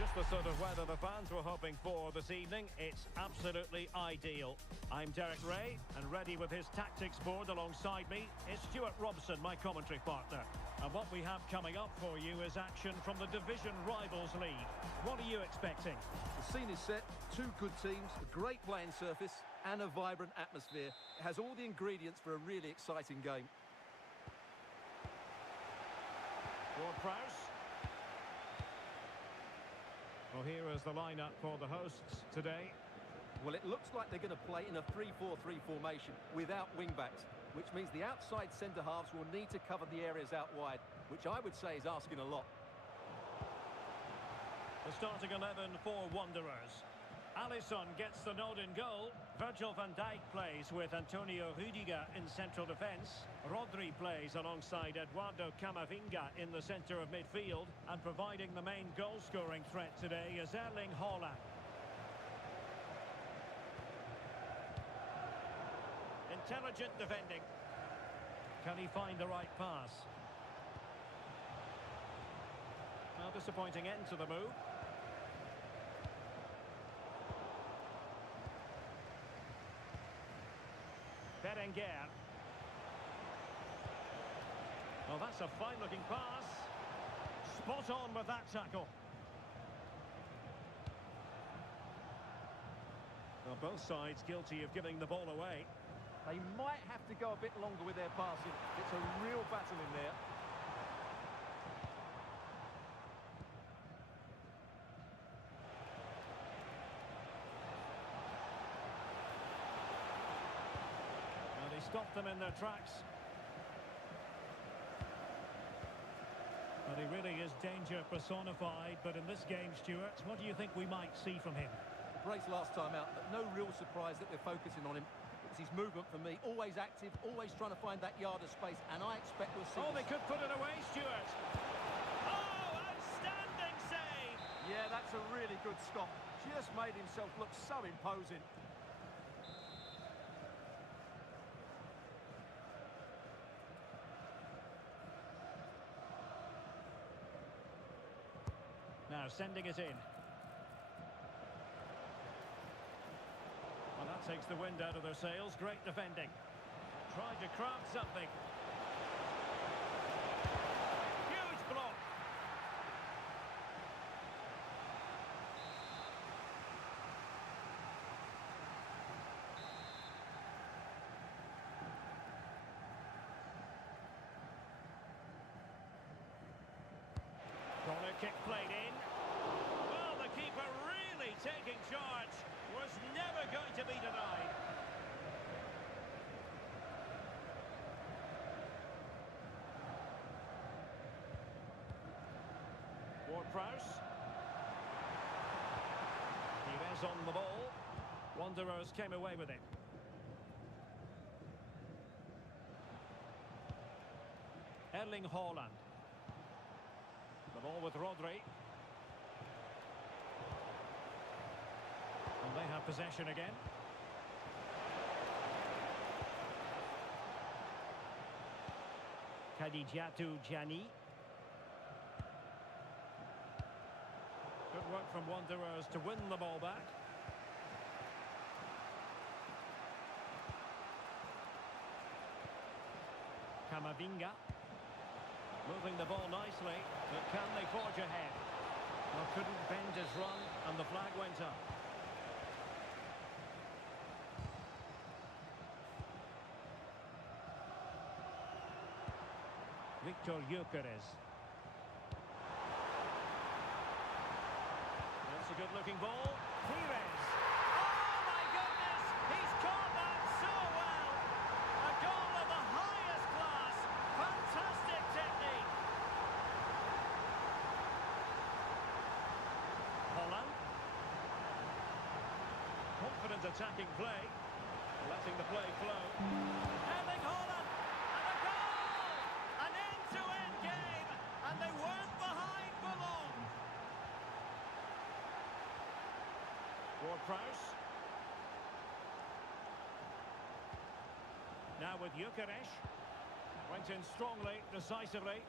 Just the sort of weather the fans were hoping for this evening. It's absolutely ideal. I'm Derek Ray, and ready with his tactics board alongside me is Stuart Robson, my commentary partner. And what we have coming up for you is action from the Division Rivals League. What are you expecting? The scene is set, two good teams, a great playing surface and a vibrant atmosphere. It has all the ingredients for a really exciting game. Ward-Prowse. Well, here is the lineup for the hosts today. Well, it looks like they're going to play in a 3-4-3 formation without wing-backs, which means the outside centre-halves will need to cover the areas out wide, which I would say is asking a lot. The starting 11 for Wanderers. Alisson gets the nod in goal. Virgil van Dijk plays with Antonio Rüdiger in central defence. Rodri plays alongside Eduardo Camavinga in the centre of midfield. And providing the main goal-scoring threat today is Erling Haaland. Intelligent defending. Can he find the right pass? Well, disappointing end to the move. Berenguer. Well, that's a fine-looking pass. Spot on with that tackle. Well, both sides guilty of giving the ball away. They might have to go a bit longer with their passing. It's a real battle in there. Stop them in their tracks. But he really is danger personified. But in this game, Stuart, what do you think we might see from him? Brace last time out, but no real surprise that they're focusing on him. It's his movement for me. Always active, always trying to find that yard of space. And I expect we'll see... Oh, they could put it away, Stuart. Oh, outstanding save! Yeah, that's a really good stop. Just made himself look so imposing. Now sending it in. Well, that takes the wind out of their sails. Great defending. Tried to craft something. Huge block. Corner kick played in. Well, the keeper really taking charge. Was never going to be denied. Ward-Prowse. He on the ball. Wanderers came away with it. Erling Haaland. The ball with Rodri. And they have possession again. Kadijatu Jani. Good work from Wanderers to win the ball back. Camavinga. Moving the ball nicely, but can they forge ahead? Well, couldn't bend his run, and the flag went up. Victor Gyökeres. That's a good-looking ball. Pires. Oh, my goodness! He's caught that so well! A goal of the highest class. Fantastic technique. Haaland. Confident attacking play. Letting the play flow. Erling Haaland. And a goal! An end-to-end game. And they weren't behind for long. Ward-Prowse. Now with Gyökeres. Went in strongly, decisively.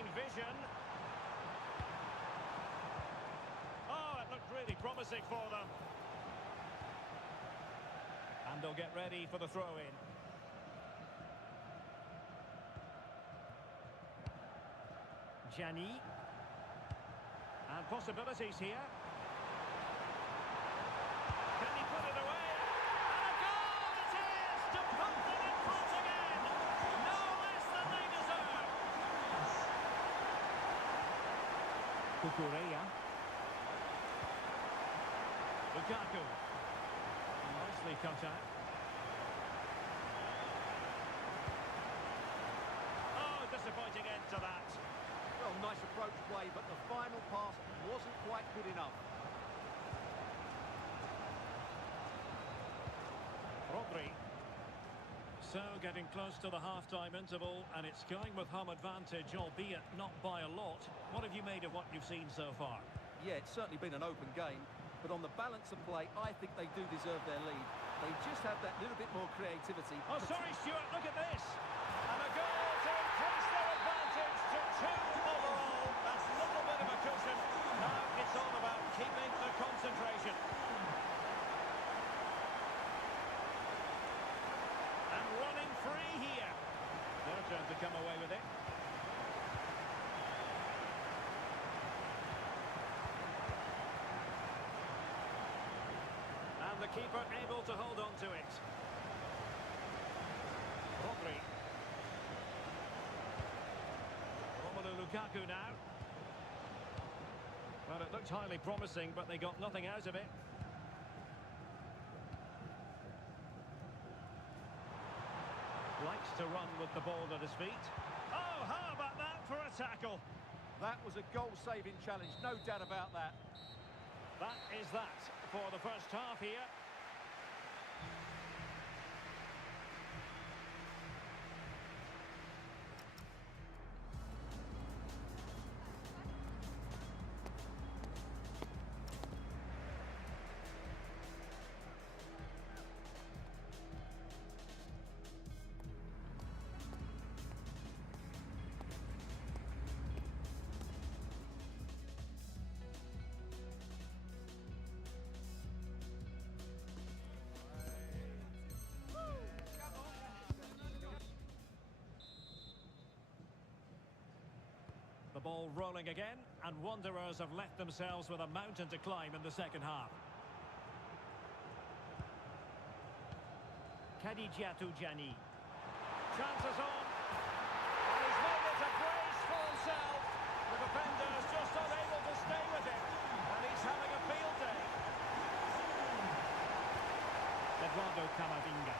find vision. Oh, it looked really promising for them. And they'll get ready for the throw-in. Gianni. And possibilities here. Can he put it away? And a goal it is to put them in front again. No less than they deserve. Kukureya. Lukaku. Nicely cut out. Oh, disappointing end to that. Well, nice approach play, but the final pass wasn't quite good enough. Rodri. So, getting close to the half-time interval, and it's going with home advantage, albeit not by a lot. What have you made of what you've seen so far? Yeah, it's certainly been an open game, but on the balance of play, I think they do deserve their lead. They just have that little bit more creativity. Oh, sorry, Stuart, look at this. And a goal to increase their advantage to 2 overall. That's a little bit of a cushion. Now it's all about keeping the concentration. And running free here. Their turn to come away with it. And the keeper able to hold on to it. Rodri. Lukaku now. Well, it looked highly promising, but they got nothing out of it. Likes to run with the ball at his feet. Oh, how about that for a tackle? That was a goal-saving challenge, no doubt about that. That is that for the first half here. The ball rolling again, and Wanderers have left themselves with a mountain to climb in the second half. Gianni. Chances on. And he's made it a brace for himself. The defender's just unable to stay with him. And he's having a field day. Eduardo Camavinga.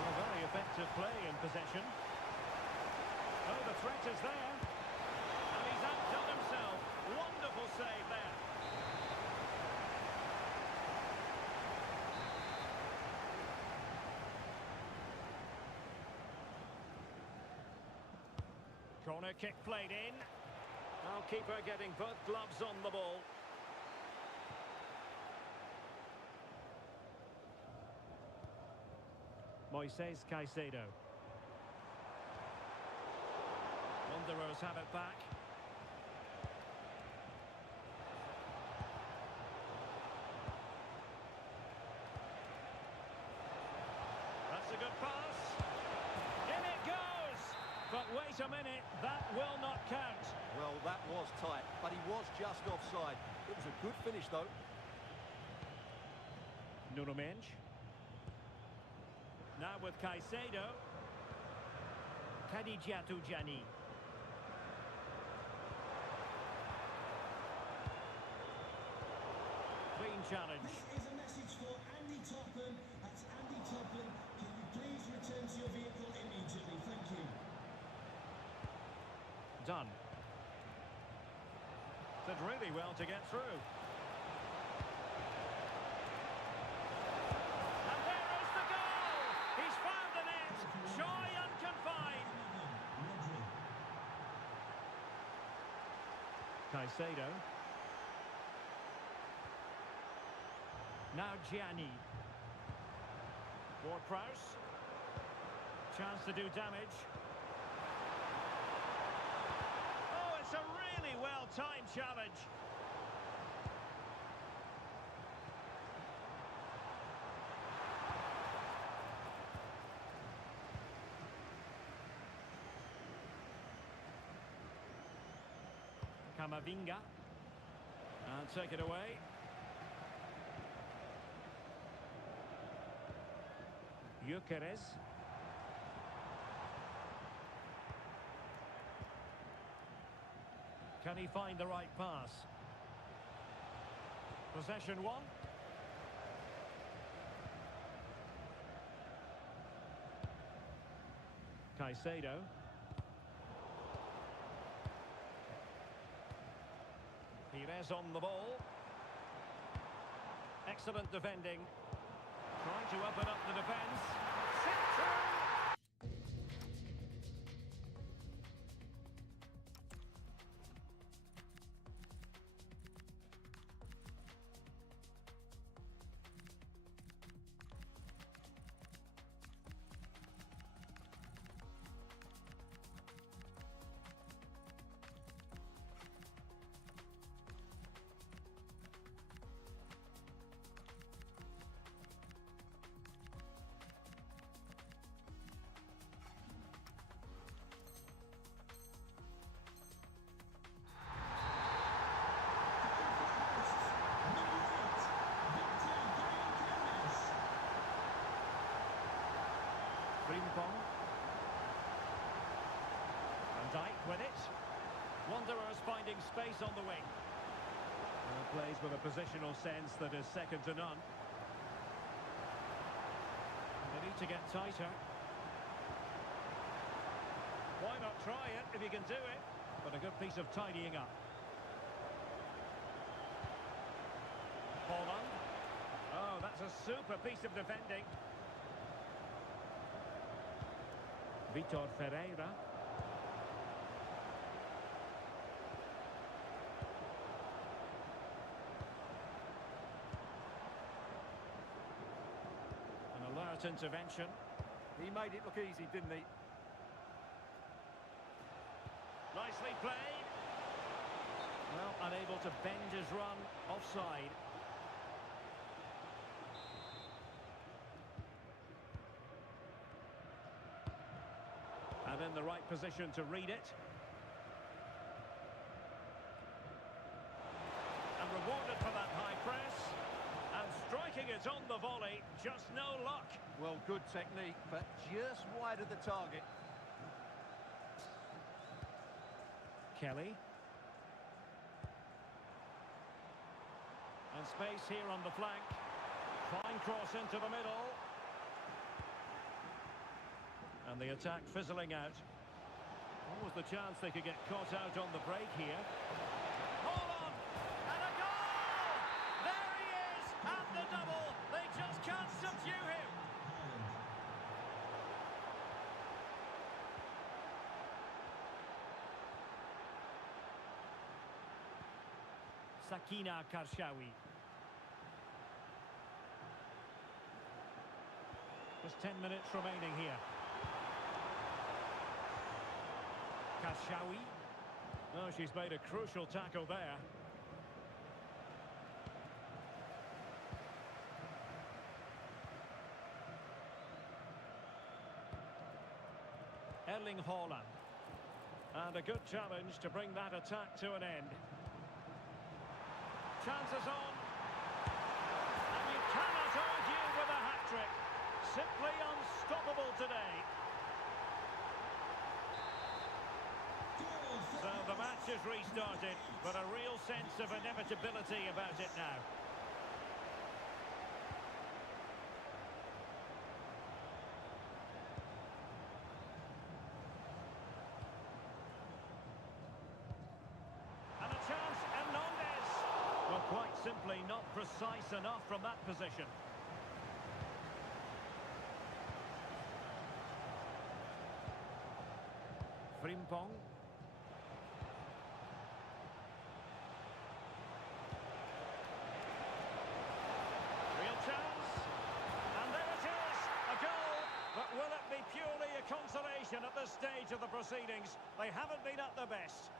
Well, very effective play in possession. Oh, the threat is there. And he's outdone himself. Wonderful save there. Corner kick played in. Now keeper getting both gloves on the ball. Moises Caicedo. Wanderers have it back. That's a good pass. In it goes! But wait a minute, that will not count. Well, that was tight, but he was just offside. It was a good finish, though. Nuno Mendes. Now with Caicedo. Gianni. Clean challenge. This is a message for Andy Topham. That's Andy Topham. Can you please return to your vehicle immediately? Thank you. Done. Did really well to get through. And there is the goal! He's found the net. Shy and confined. Caicedo. Now Gianni. Ward-Prowse. Chance to do damage. It's a really well-timed challenge. Camavinga. And take it away. Gyökeres. Can he find the right pass? Possession one. Caicedo. Pires on the ball. Excellent defending. Trying to open up the defence. Set through. Frimpong. Van Dijk with it. Wanderers finding space on the wing. And plays with a positional sense that is second to none. They need to get tighter. Why not try it if you can do it? But a good piece of tidying up. Holland. Oh, that's a super piece of defending. Vitor Ferreira. An alert intervention. He made it look easy, didn't he? Nicely played. Well, unable to bend his run. Offside. And in the right position to read it. And rewarded for that high press. And striking it on the volley. Just no luck. Well, good technique, but just wide of the target. Kelly. And space here on the flank. Fine cross into the middle. And the attack fizzling out. What was the chance they could get caught out on the break here? Hold on! And a goal! There he is! And the double! They just can't subdue him! Sakina Karshawi. Just 10 minutes remaining here. Karshawi. Oh, she's made a crucial tackle there. Erling Haaland. And a good challenge to bring that attack to an end. Chances on. And you cannot argue with a hat-trick. Simply unstoppable today. So the match has restarted, but a real sense of inevitability about it now. And a chance, Hernandez. Well, quite simply not precise enough from that position. Frimpong. Real chance. And there it is, a goal. But will it be purely a consolation at this stage of the proceedings? They haven't been at their best.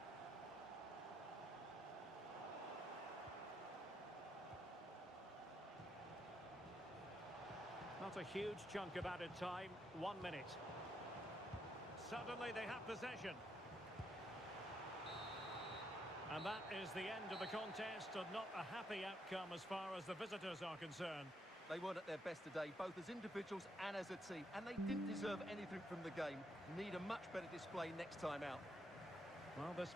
Not a huge chunk of added time. 1 minute. Suddenly they have possession. And that is the end of the contest, and not a happy outcome as far as the visitors are concerned. They weren't at their best today, both as individuals and as a team, and they didn't deserve anything from the game. Need a much better display next time out. Well, this...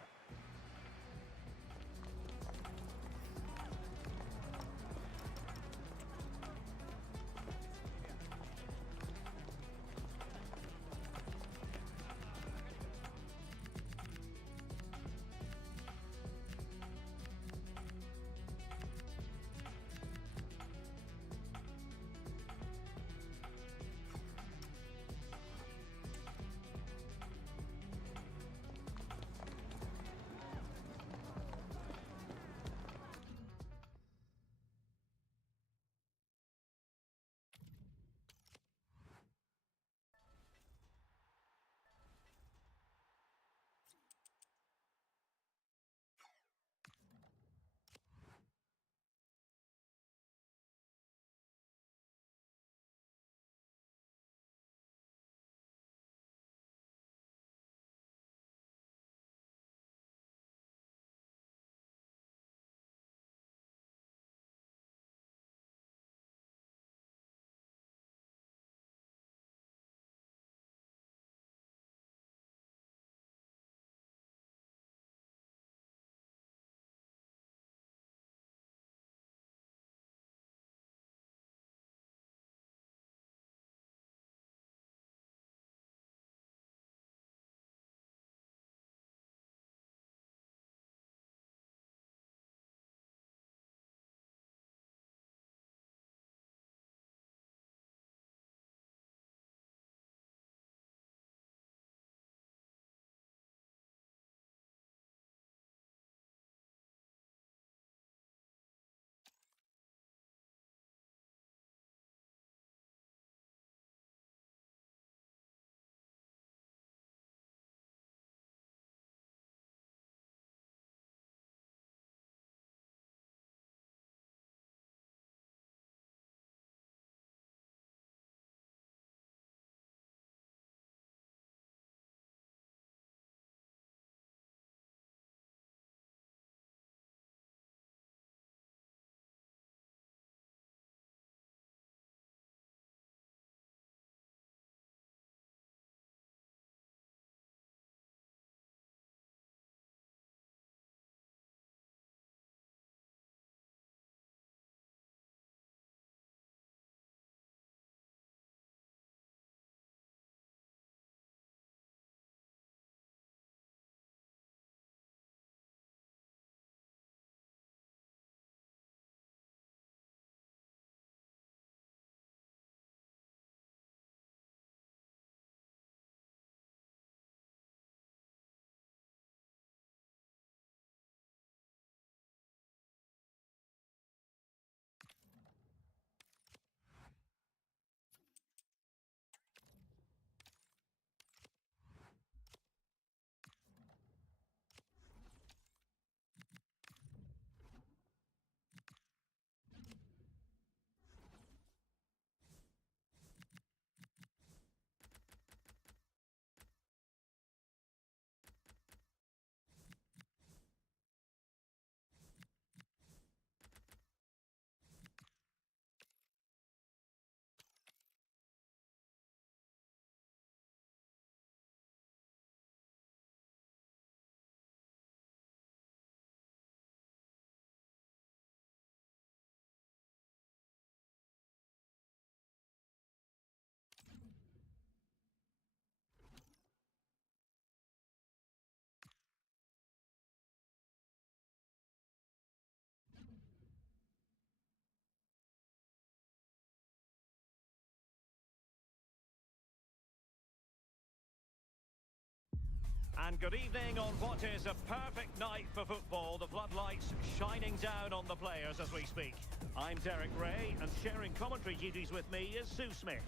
And good evening on what is a perfect night for football. The floodlights shining down on the players as we speak. I'm Derek Ray, and sharing commentary duties with me is Sue Smith.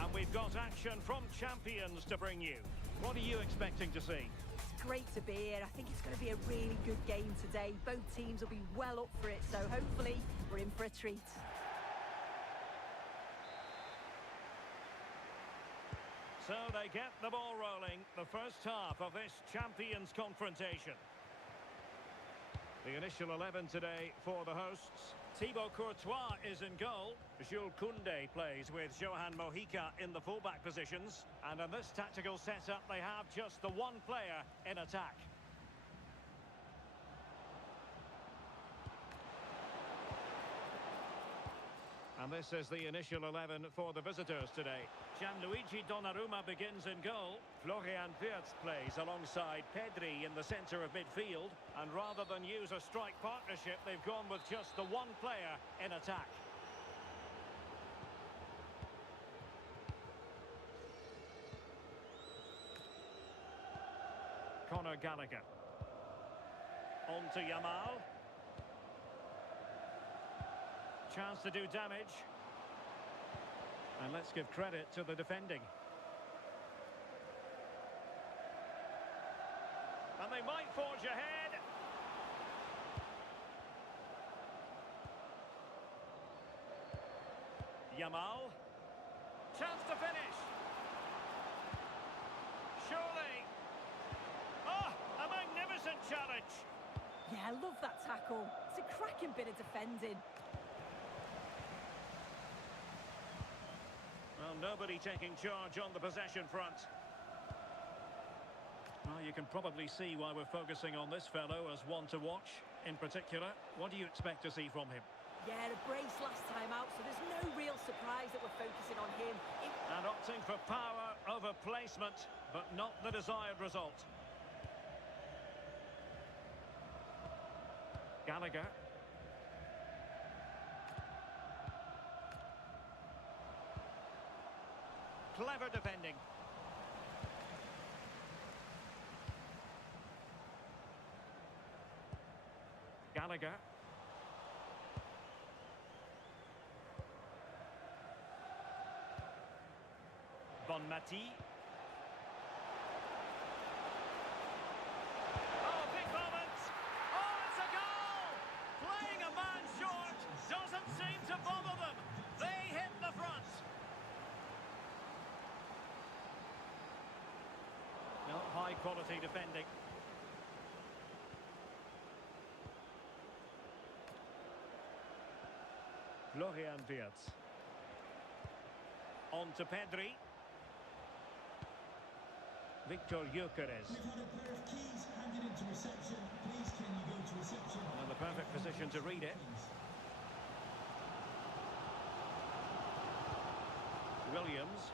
And we've got action from champions to bring you. What are you expecting to see? It's great to be here. I think it's going to be a really good game today. Both teams will be well up for it, so hopefully we're in for a treat. So they get the ball rolling, the first half of this Champions confrontation. The initial 11 today for the hosts. Thibaut Courtois is in goal. Jules Koundé plays with Johan Mojica in the fullback positions. And in this tactical setup, they have just the one player in attack. And this is the initial 11 for the visitors today. Gianluigi Donnarumma begins in goal. Florian Wirtz plays alongside Pedri in the centre of midfield. And rather than use a strike partnership, they've gone with just the one player in attack. Conor Gallagher. On to Yamal. Chance to do damage. And let's give credit to the defending. And they might forge ahead. Yamal. Chance to finish. Surely. Oh, a magnificent challenge. Yeah, I love that tackle. It's a cracking bit of defending. Well, nobody taking charge on the possession front. Well, you can probably see why we're focusing on this fellow as one to watch. In particular, what do you expect to see from him? Yeah, a brace last time out, so there's no real surprise that we're focusing on him. And opting for power over placement, but not the desired result. Gallagher. Clever defending. Gallagher. Bonmati. Oh, big moment! Oh, it's a goal! Playing a man short doesn't seem to bother them. They hit the front. No, high quality defending. Florian Wirtz. On to Pedri. Victor Gyökeres. We've had a pair of keys handed into reception. Please, can you go to reception? And the perfect position to read it. Williams.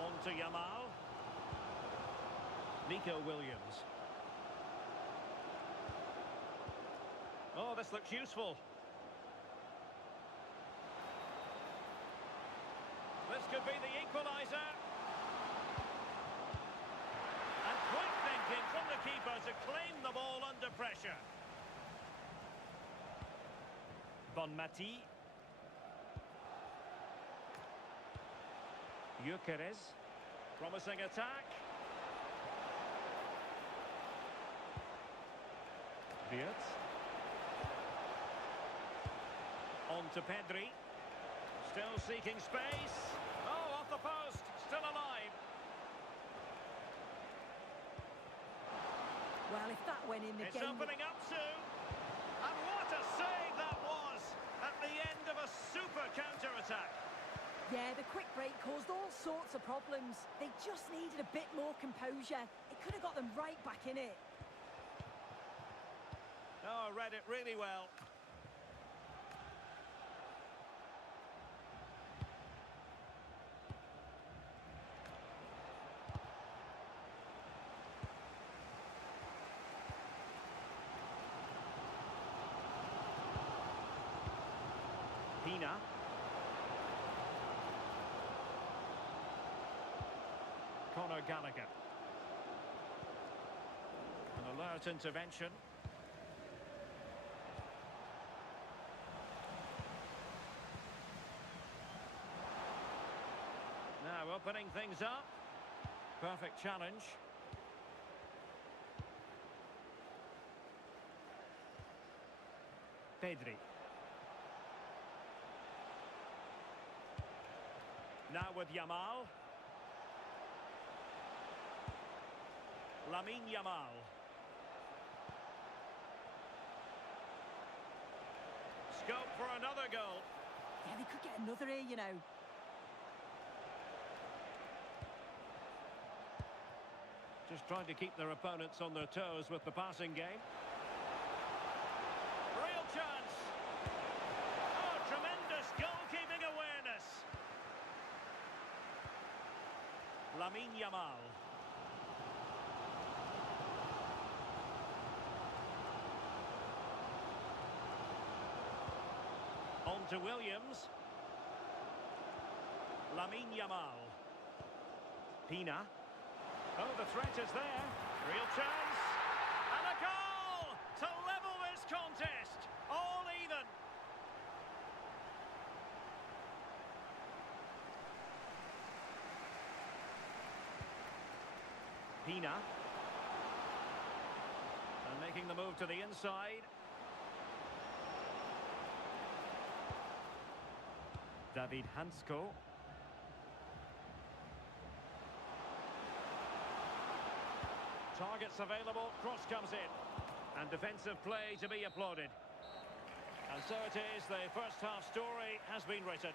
On to Yamal. Nico Williams. Oh, this looks useful. This could be the equaliser. And quick thinking from the keeper to claim the ball under pressure. Bonmati. Gyökeres. Promising attack. Wirtz. On to Pedri. Still seeking space. Oh, off the post. Still alive. Well, if that went in, the It's game... opening up soon. And what a save that was at the end of a super counter-attack. Yeah, the quick break caused all sorts of problems. They just needed a bit more composure. It could have got them right back in it. Oh, read it really well. Pina. Conor Gallagher. An alert intervention. Now opening things up. Perfect challenge. Pedri. Now with Yamal. Lamine Yamal. Scope for another goal. Yeah, they could get another here, you know. Just trying to keep their opponents on their toes with the passing game. Real chance. Oh, tremendous goalkeeping awareness. Lamine Yamal. On to Williams. Lamine Yamal. Pina. Oh, the threat is there. Real chance. And a goal to level this contest. All even. Pina. And making the move to the inside. David Hansko. Targets available, cross comes in. And defensive play to be applauded. And so it is, the first half story has been written.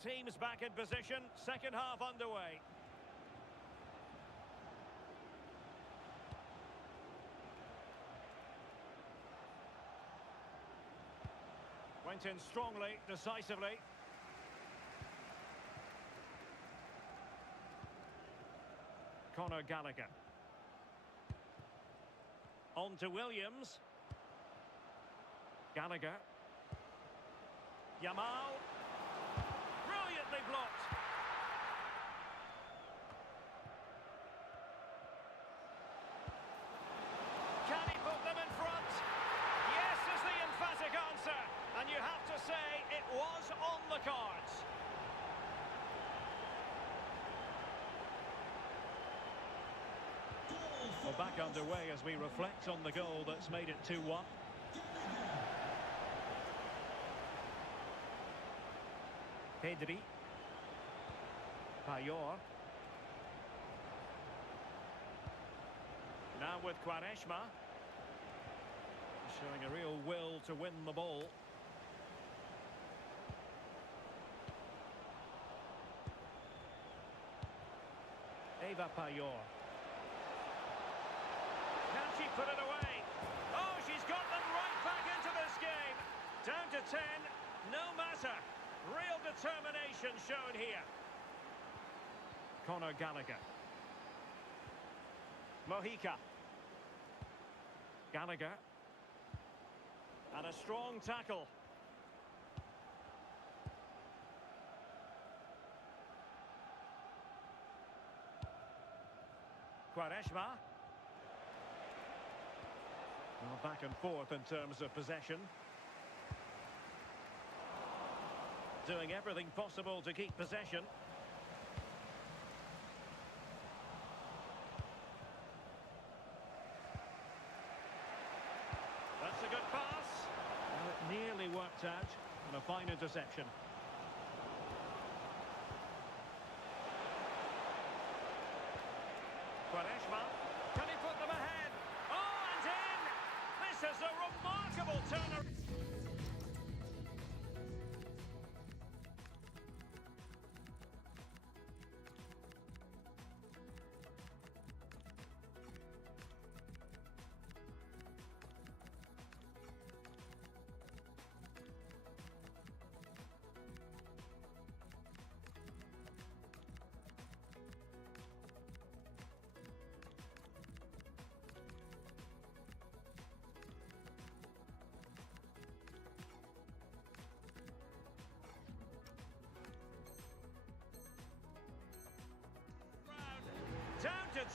Teams back in position, second half underway. Went in strongly, decisively. Conor Gallagher. On to Williams. Gallagher. Yamal. Brilliantly blocked. Can he put them in front? Yes is the emphatic answer. And you have to say it was on the cards. Well, back underway as we reflect on the goal that's made it 2-1. Pedri. Payor. Now with Quaresma. Showing a real will to win the ball. Eva Payor. Can she put it away? Oh, she's got them right back into this game. Down to 10, no matter. Real determination shown here. Conor Gallagher. Mojica. Gallagher. And a strong tackle. Quaresma. Well, back and forth in terms of possession. Doing everything possible to keep possession. That's a good pass. Well, it nearly worked out. And a fine interception. Quaresma. Can he put them ahead? Oh, and in! This is a remarkable turnaround.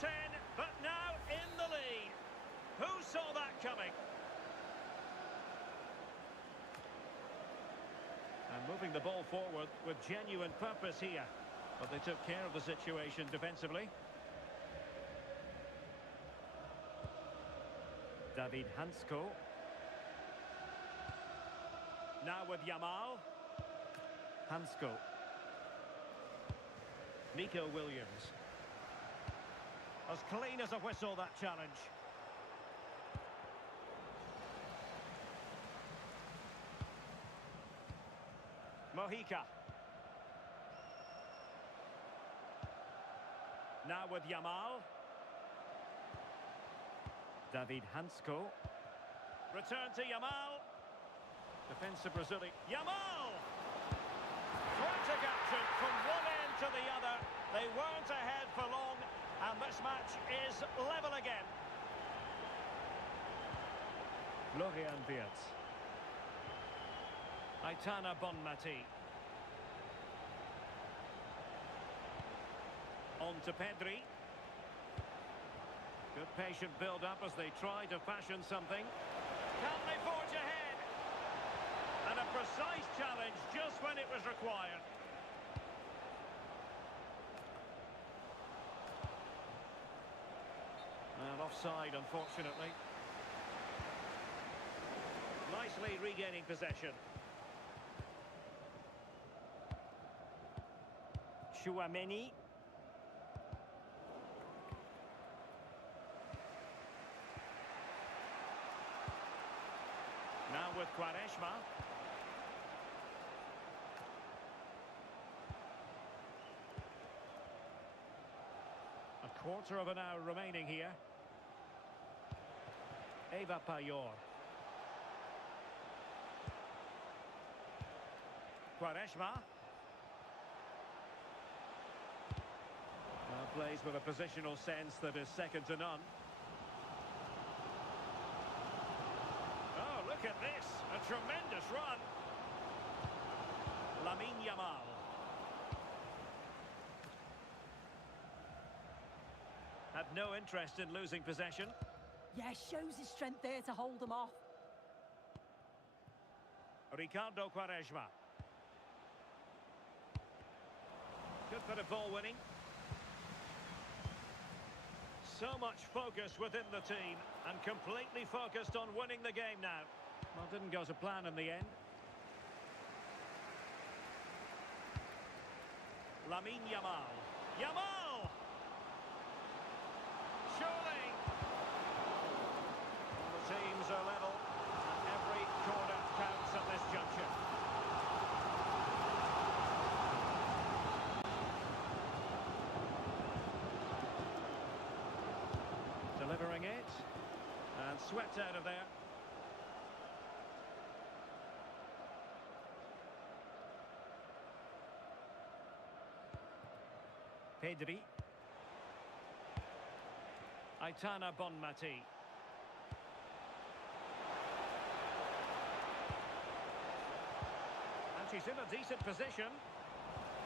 10, but now in the lead. Who saw that coming? And moving the ball forward with genuine purpose here. But they took care of the situation defensively. David Hansko. Now with Yamal. Hansko. Nico Williams. As clean as a whistle, that challenge. Mojica. Now with Yamal. David Hansko. Return to Yamal. Defensive Brazilian. Yamal! Frantic action from one end to the other. They weren't ahead for long, and this match is level again. Florian Wirtz. Aitana Bonmati. On to Pedri. Good patient build-up as they try to fashion something. Can they forge ahead? And a precise challenge just when it was required. And offside, unfortunately. Nicely regaining possession. Chouameni. Now with Quaresma. A quarter of an hour remaining here. Eva Payor. Quaresma. Plays with a positional sense that is second to none. Oh, look at this. A tremendous run. Lamine Yamal. Had no interest in losing possession. Yeah, shows his strength there to hold them off. Ricardo Quaresma. Good bit of ball winning. So much focus within the team and completely focused on winning the game now. Well, didn't go to plan in the end. Lamine Yamal. Yamal! Surely! The teams are level. Every corner counts at this juncture. Delivering it, and swept out of there. Pedri. Aitana Bonmati. And she's in a decent position.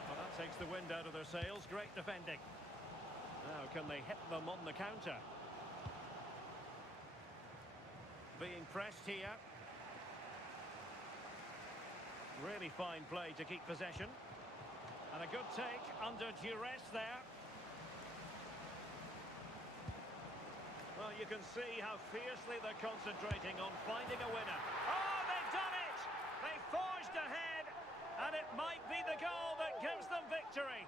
Well, that takes the wind out of their sails. Great defending. Now, can they hit them on the counter? Being pressed here. Really fine play to keep possession. And a good take under duress there. Well, you can see how fiercely they're concentrating on finding a winner. Oh, they've done it! They forged ahead, and it might be the goal that gives them victory.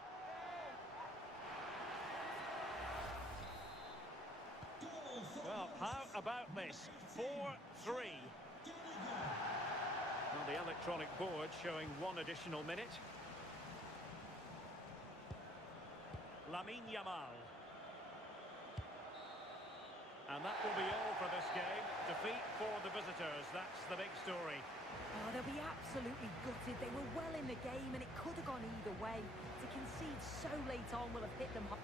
Well, how about this? 4-3. Well, the electronic board showing one additional minute. Lamine Yamal. And that will be all for this game. Defeat for the visitors. That's the big story. Oh, they'll be absolutely gutted. They were well in the game and it could have gone either way. To concede so late on will have hit them hard.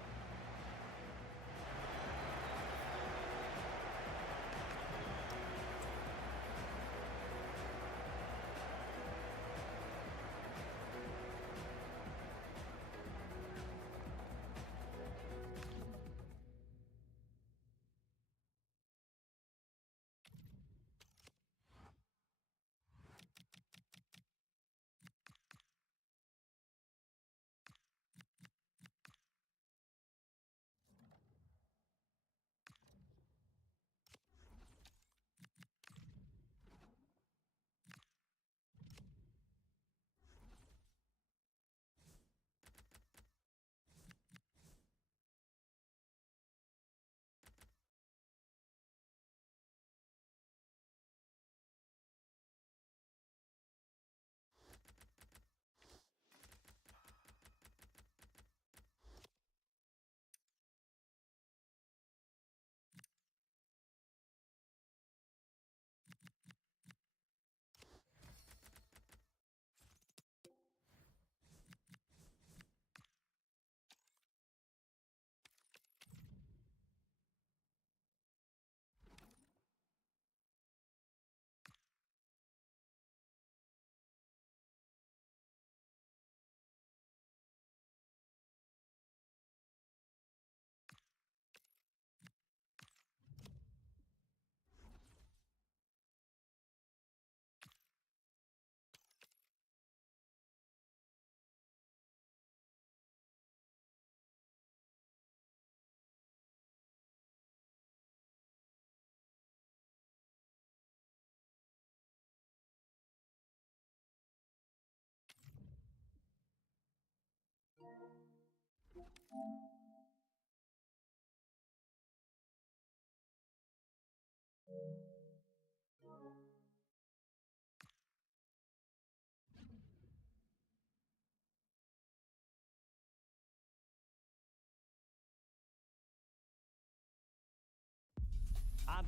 And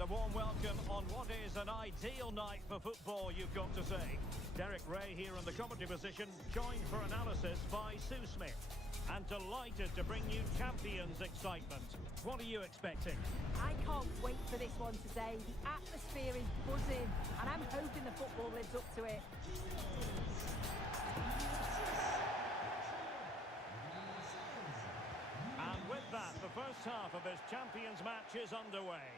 a warm welcome on what is an ideal night for football, you've got to say. Derek Ray here in the commentary position, joined for analysis by Sue Smith. And delighted to bring you champions excitement. What are you expecting? I can't wait for this one today. The atmosphere is buzzing, and I'm hoping the football lives up to it. And with that, the first half of this champions match is underway.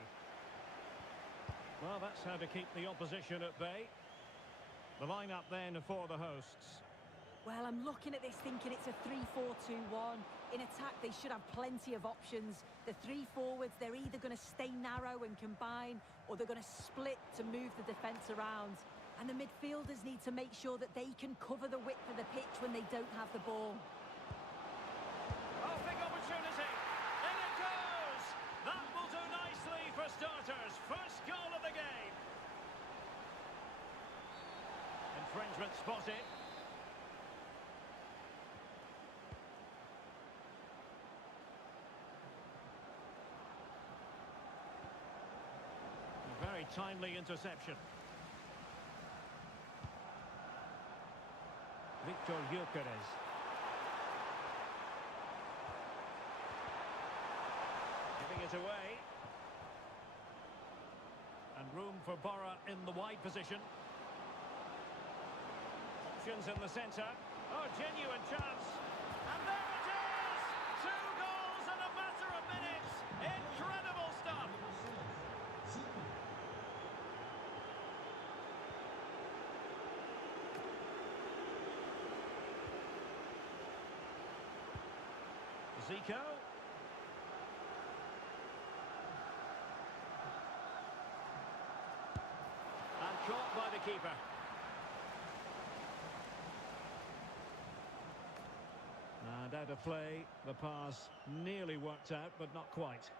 Well, that's how to keep the opposition at bay. The lineup then for the hosts. Well, I'm looking at this thinking it's a 3-4-2-1. In attack, they should have plenty of options. The three forwards, they're either going to stay narrow and combine, or they're going to split to move the defence around. And the midfielders need to make sure that they can cover the width of the pitch when they don't have the ball. Oh, big opportunity. In it goes. That will do nicely for starters. First goal of the game. Infringement spotted. A very timely interception. Victor Gyökeres. Giving it away. And room for Borough in the wide position. Options in the centre. Oh, genuine chance. And there it is! 2 goals in a matter of minutes. Incredible stuff. Zico. And caught by the keeper. And out of play, the pass nearly worked out, but not quite.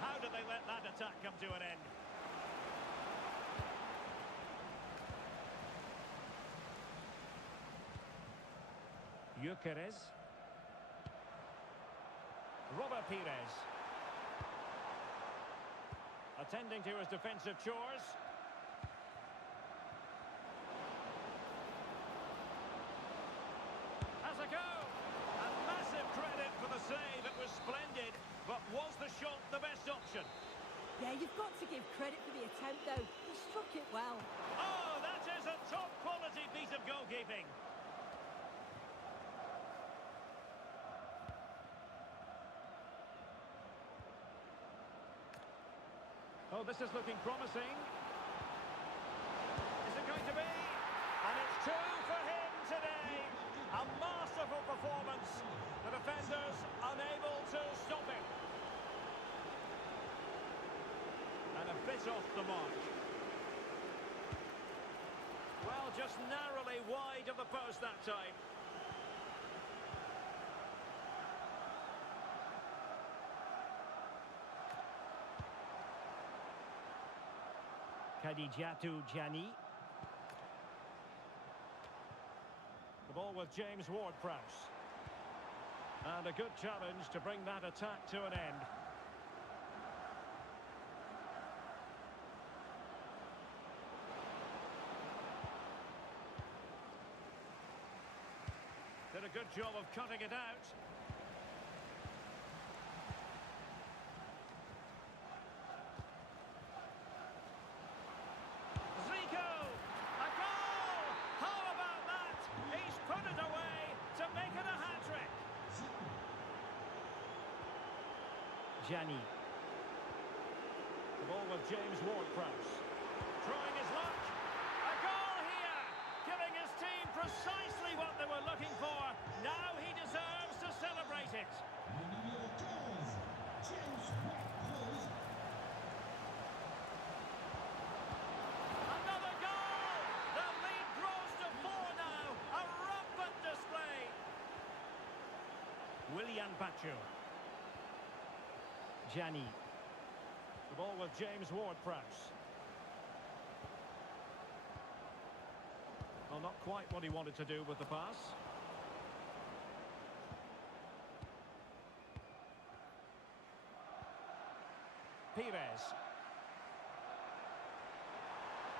How did they let that attack come to an end? Gyökeres. Robert Pires. Attending to his defensive chores. Has a go! And massive credit for the save. It was splendid, but was the shot the best option? Yeah, you've got to give credit for the attempt, though. He struck it well. Oh, that is a top-quality piece of goalkeeping. Oh, this is looking promising. Is it going to be? And it's 2 for him today. A masterful performance. The defenders unable to stop him. And a bit off the mark. Well, just narrowly wide of the post that time. Khadijatu Jani. The ball with James Ward-Prowse. And a good challenge to bring that attack to an end. Did a good job of cutting it out. Jani. The ball with James Ward-Prowse. Trying his luck. A goal here! Giving his team precisely what they were looking for. Now he deserves to celebrate it. Another goal! The lead grows to 4 now. A rampant display. Kylian Pacho. Gianni. The ball with James Ward-Prowse. Well, not quite what he wanted to do with the pass. Pires.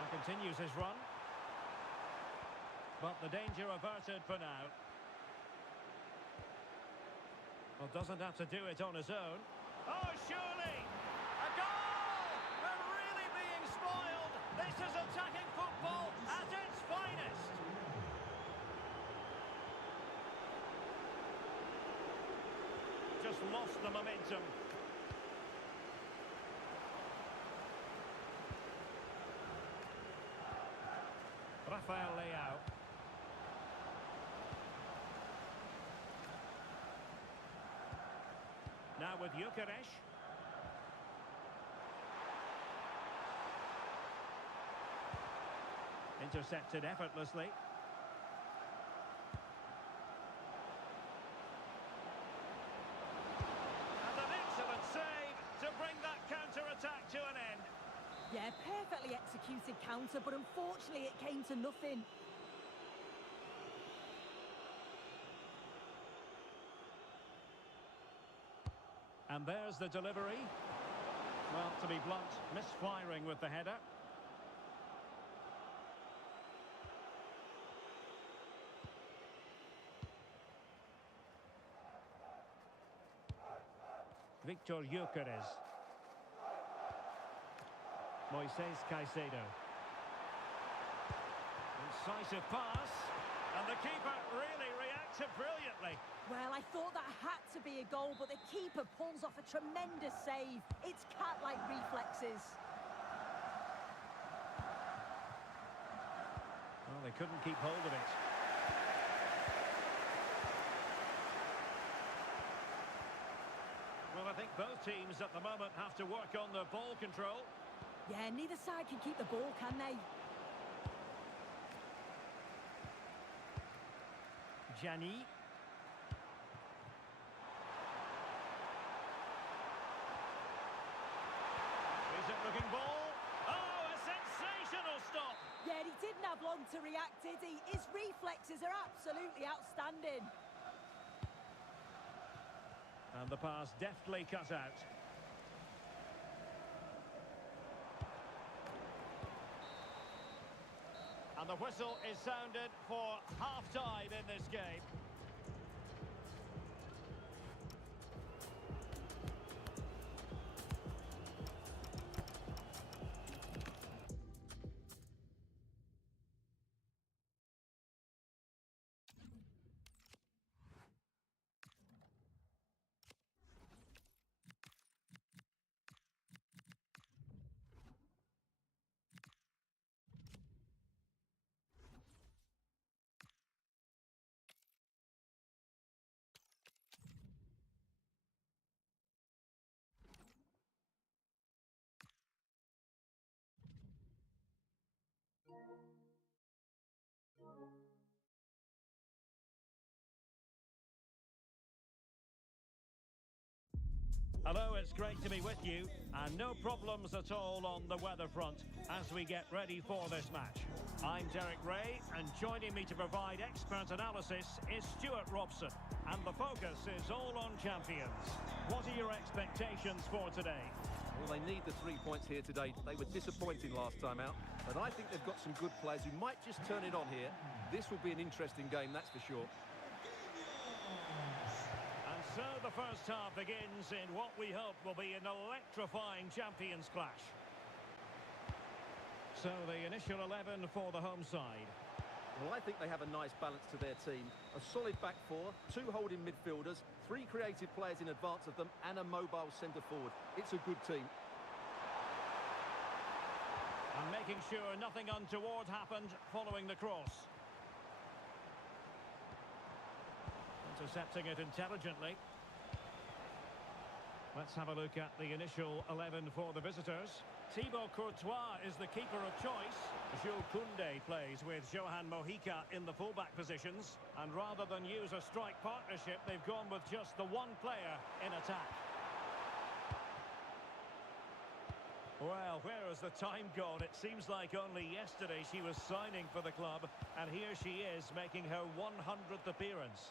And continues his run. But the danger averted for now. Well, doesn't have to do it on his own. Oh, surely! A goal! We're really being spoiled! This is attacking football at its finest! Just lost the momentum. Rafael Leao. Now with UTCHAMPS. Intercepted effortlessly. And an excellent save to bring that counter-attack to an end. Yeah, perfectly executed counter, but unfortunately it came to nothing. And there's the delivery. Well, to be blunt, misfiring with the header. Victor Gyökeres. Moises Caicedo. Incisive pass. And the keeper really reacted brilliantly. Well, I thought that had to be a goal, but the keeper pulls off a tremendous save. It's cat-like reflexes. Well, they couldn't keep hold of it. Well, I think both teams at the moment have to work on their ball control. Yeah, neither side can keep the ball, can they? Gianni. Decent-looking ball. Oh, a sensational stop. Yeah, he didn't have long to react, did he? His reflexes are absolutely outstanding. And the pass deftly cut out. And the whistle is sounded for half-time in this game. Hello, it's great to be with you, and no problems at all on the weather front as we get ready for this match. I'm Derek Ray, and joining me to provide expert analysis is Stuart Robson, and the focus is all on champions. What are your expectations for today? Well, they need the 3 points here today. They were disappointing last time out, but I think they've got some good players who might just turn it on here. This will be an interesting game, that's for sure. So the first half begins in what we hope will be an electrifying champions clash. So the initial 11 for the home side. Well, I think they have a nice balance to their team. A solid back four, 2 holding midfielders, 3 creative players in advance of them, and a mobile centre-forward. It's a good team. And making sure nothing untoward happened following the cross. Intercepting it intelligently. Let's have a look at the initial 11 for the visitors. Thibaut Courtois is the keeper of choice. Jules Koundé plays with Johan Mojica in the fullback positions. And rather than use a strike partnership, they've gone with just the one player in attack. Well, where has the time gone? It seems like only yesterday she was signing for the club. And here she is making her 100th appearance.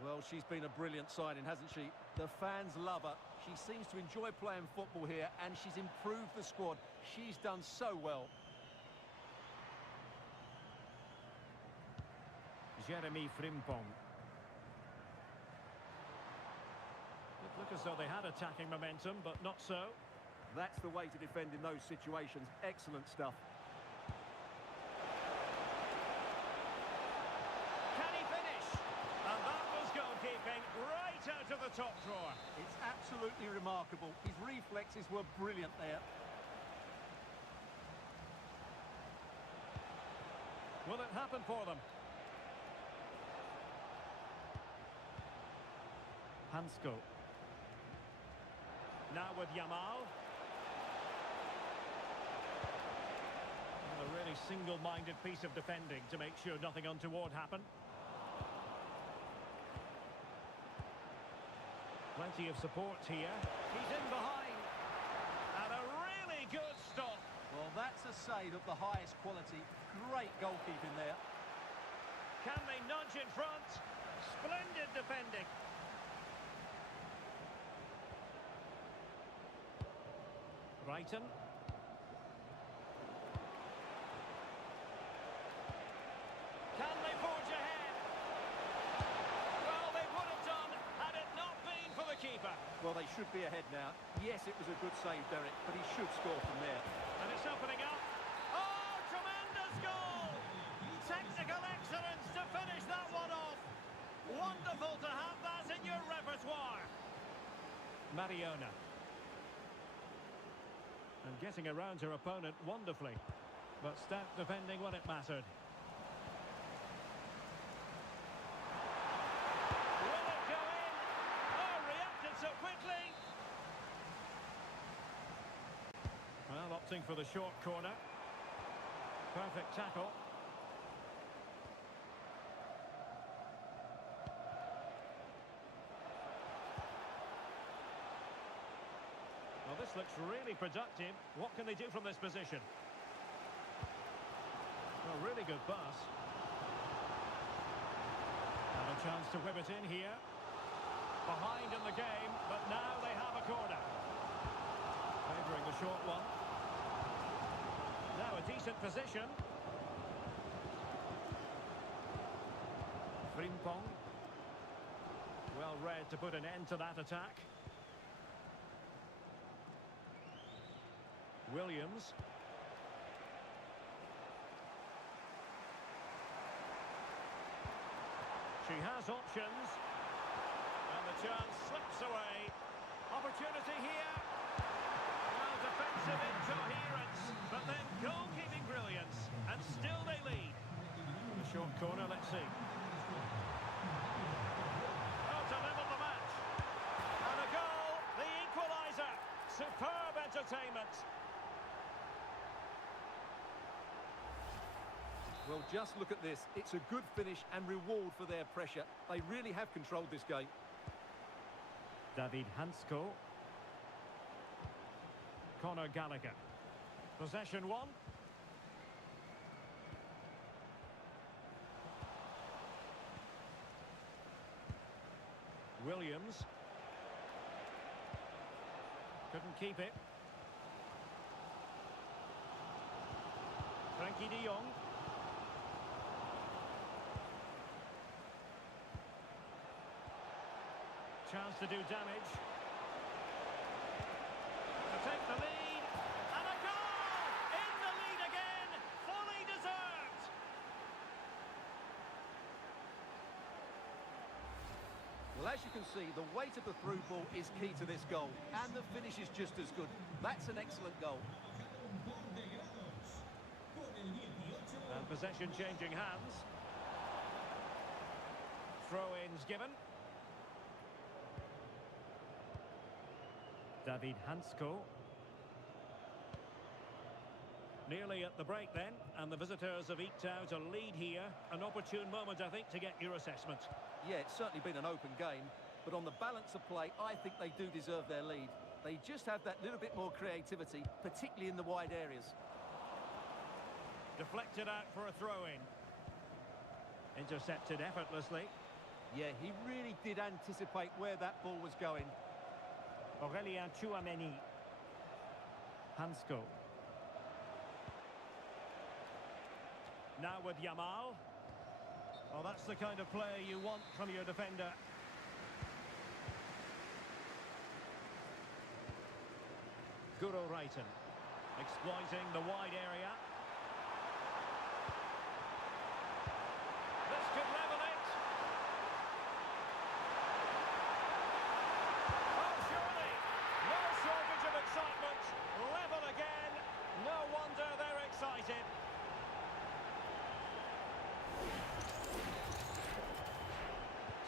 Well, she's been a brilliant signing, hasn't she? The fans love her. She seems to enjoy playing football here, and she's improved the squad. She's done so well. Jeremy Frimpong. Look as though they had attacking momentum, but not so. That's the way to defend in those situations. Excellent stuff. Can he finish? And that was goalkeeping right out of the top drawer. It's absolutely remarkable. His reflexes were brilliant there. Will it happen for them? Hansko. Now with Yamal. A really single-minded piece of defending to make sure nothing untoward happened. Plenty of support here. He's in behind. And a really good stop. Well, that's a save of the highest quality. Great goalkeeping there. Can they nudge in front? Splendid defending. Brighton. Can they forge ahead? Well, they would have done had it not been for the keeper. Well, they should be ahead now. Yes, it was a good save, Derek, but he should score from there. And it's opening up. Oh, tremendous goal! Technical excellence to finish that one off. Wonderful to have that in your repertoire. Mariona. And getting around her opponent wonderfully. But stout defending when it mattered. Will it go in? Oh, reacted so quickly. Well, opting for the short corner. Perfect tackle. Well, this looks really productive. What can they do from this position? Well, really good pass. And a chance to whip it in here. Behind in the game, but now they have a corner. Favouring the short one. Now a decent position. Frimpong. Well read to put an end to that attack. Williams. She has options. And the chance slips away. Opportunity here. Well, defensive incoherence, but then goalkeeping brilliance. And still they lead. The short corner, let's see. Oh, to level the match. And a goal, the equaliser. Superb entertainment. Well, just look at this. It's a good finish and reward for their pressure. They really have controlled this game. David Hansko. Conor Gallagher. Possession one. Williams. Couldn't keep it. Frankie de Jong. Chance to do damage. To take the lead. And a goal! In the lead again! Fully deserved! Well, as you can see, the weight of the through ball is key to this goal. And the finish is just as good. That's an excellent goal. And possession changing hands. Throw-ins given. David Hansko. Nearly at the break then, and the visitors have eked out a lead here. An opportune moment, I think, to get your assessment. Yeah, it's certainly been an open game, but on the balance of play, I think they do deserve their lead. They just have that little bit more creativity, particularly in the wide areas. Deflected out for a throw-in. Intercepted effortlessly. Yeah, he really did anticipate where that ball was going. Aurélien Tchouameni. Hansko. Now with Yamal. Well, that's the kind of play you want from your defender. Guro Reiten. Exploiting the wide area. This could level it. Oh, surely. No shortage of excitement. Level again. No wonder they're excited.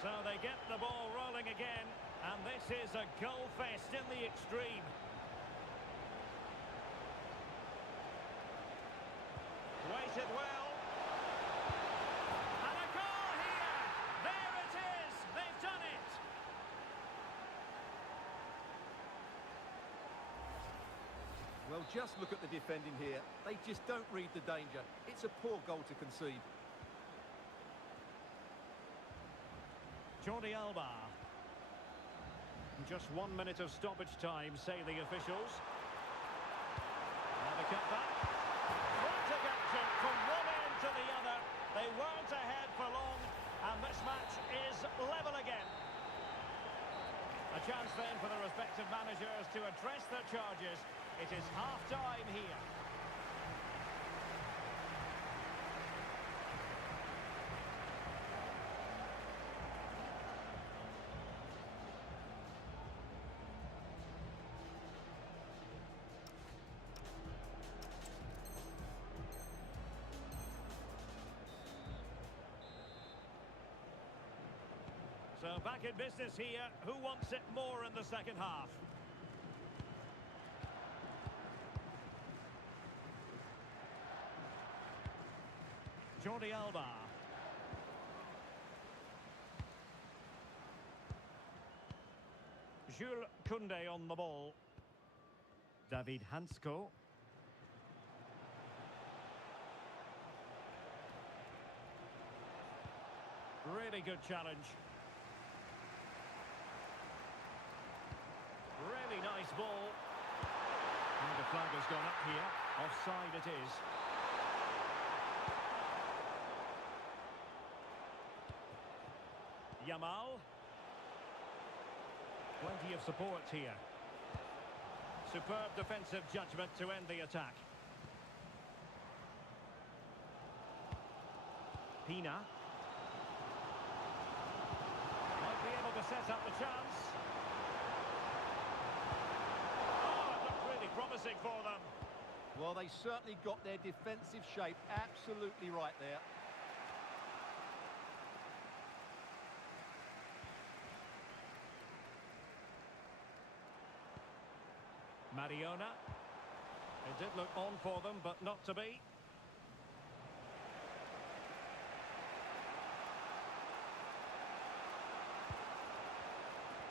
So they get the ball rolling again, and this is a goal fest in the extreme. Waited well. And a goal here! There it is! They've done it! Well, just look at the defending here. They just don't read the danger. It's a poor goal to concede. Jordi Alba. Just 1 minute of stoppage time, say the officials. Now the cutback. Frantic action from one end to the other. They weren't ahead for long, and this match is level again. A chance then for the respective managers to address their charges. It is half-time here. So back in business here. Who wants it more in the second half? Jordi Alba. Jules Koundé on the ball. David Hansko. Really good challenge. Really nice ball. And the flag has gone up here. Offside it is. Yamal. Plenty of support here. Superb defensive judgment to end the attack. Pina. Might be able to set up the chance. Oh, it looked really promising for them. Well, they certainly got their defensive shape absolutely right there. Mariona. It did look on for them, but not to be.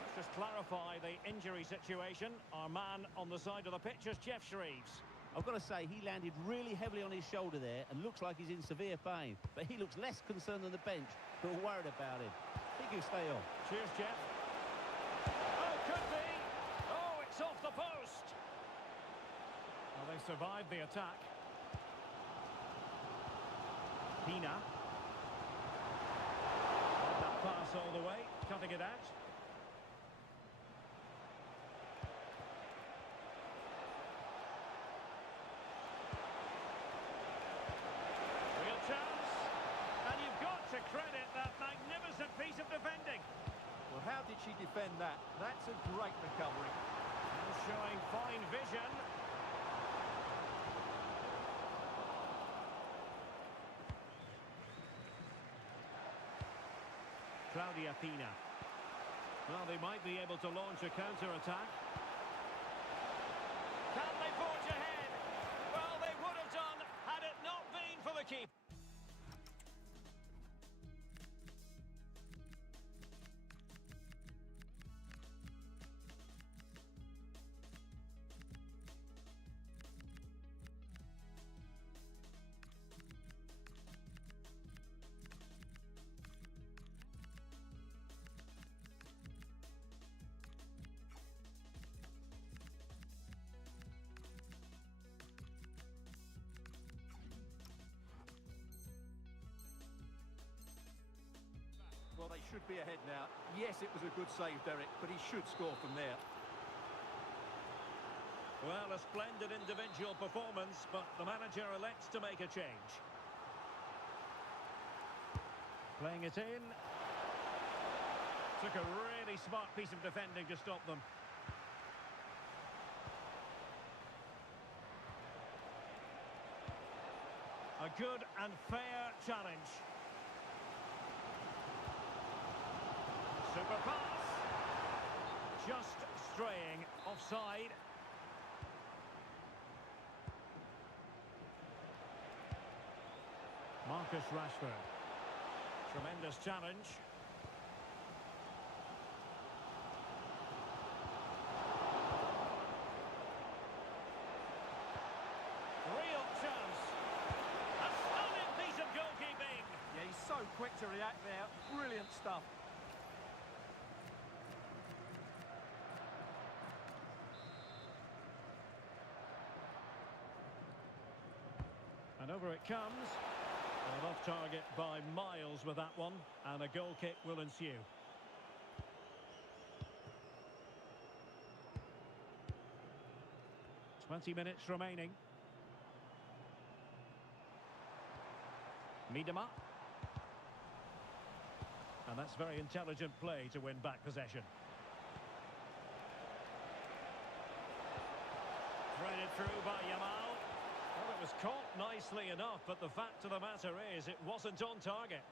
Let's just clarify the injury situation. Our man on the side of the pitch is Jeff Shreves. I've got to say, he landed really heavily on his shoulder there and looks like he's in severe pain. But he looks less concerned than the bench, who are worried about him. I think he'll stay on. Cheers, Jeff. Oh, could be. Oh, it's off the post. Well, they survived the attack. Pina. That pass all the way, cutting it out. Real chance. And you've got to credit that magnificent piece of defending. Well, how did she defend that? That's a great recovery. And showing fine vision. Claudia Pina. Well, they might be able to launch a counter-attack. should be ahead now. Yes, it was a good save, Derek, but he should score from there. Well, a splendid individual performance, but the manager elects to make a change. Playing it in. Took a really smart piece of defending to stop them. A good and fair challenge. Super pass. Just straying offside. Marcus Rashford. Tremendous challenge. Real chance. A stunning piece of goalkeeping. Yeah, he's so quick to react there. Brilliant stuff. And over it comes. And off target by miles with that one. And a goal kick will ensue. "20 minutes remaining. Miedema. And that's very intelligent play to win back possession. Threaded through by Yamal. Well, it was caught nicely enough, but the fact of the matter is it wasn't on target.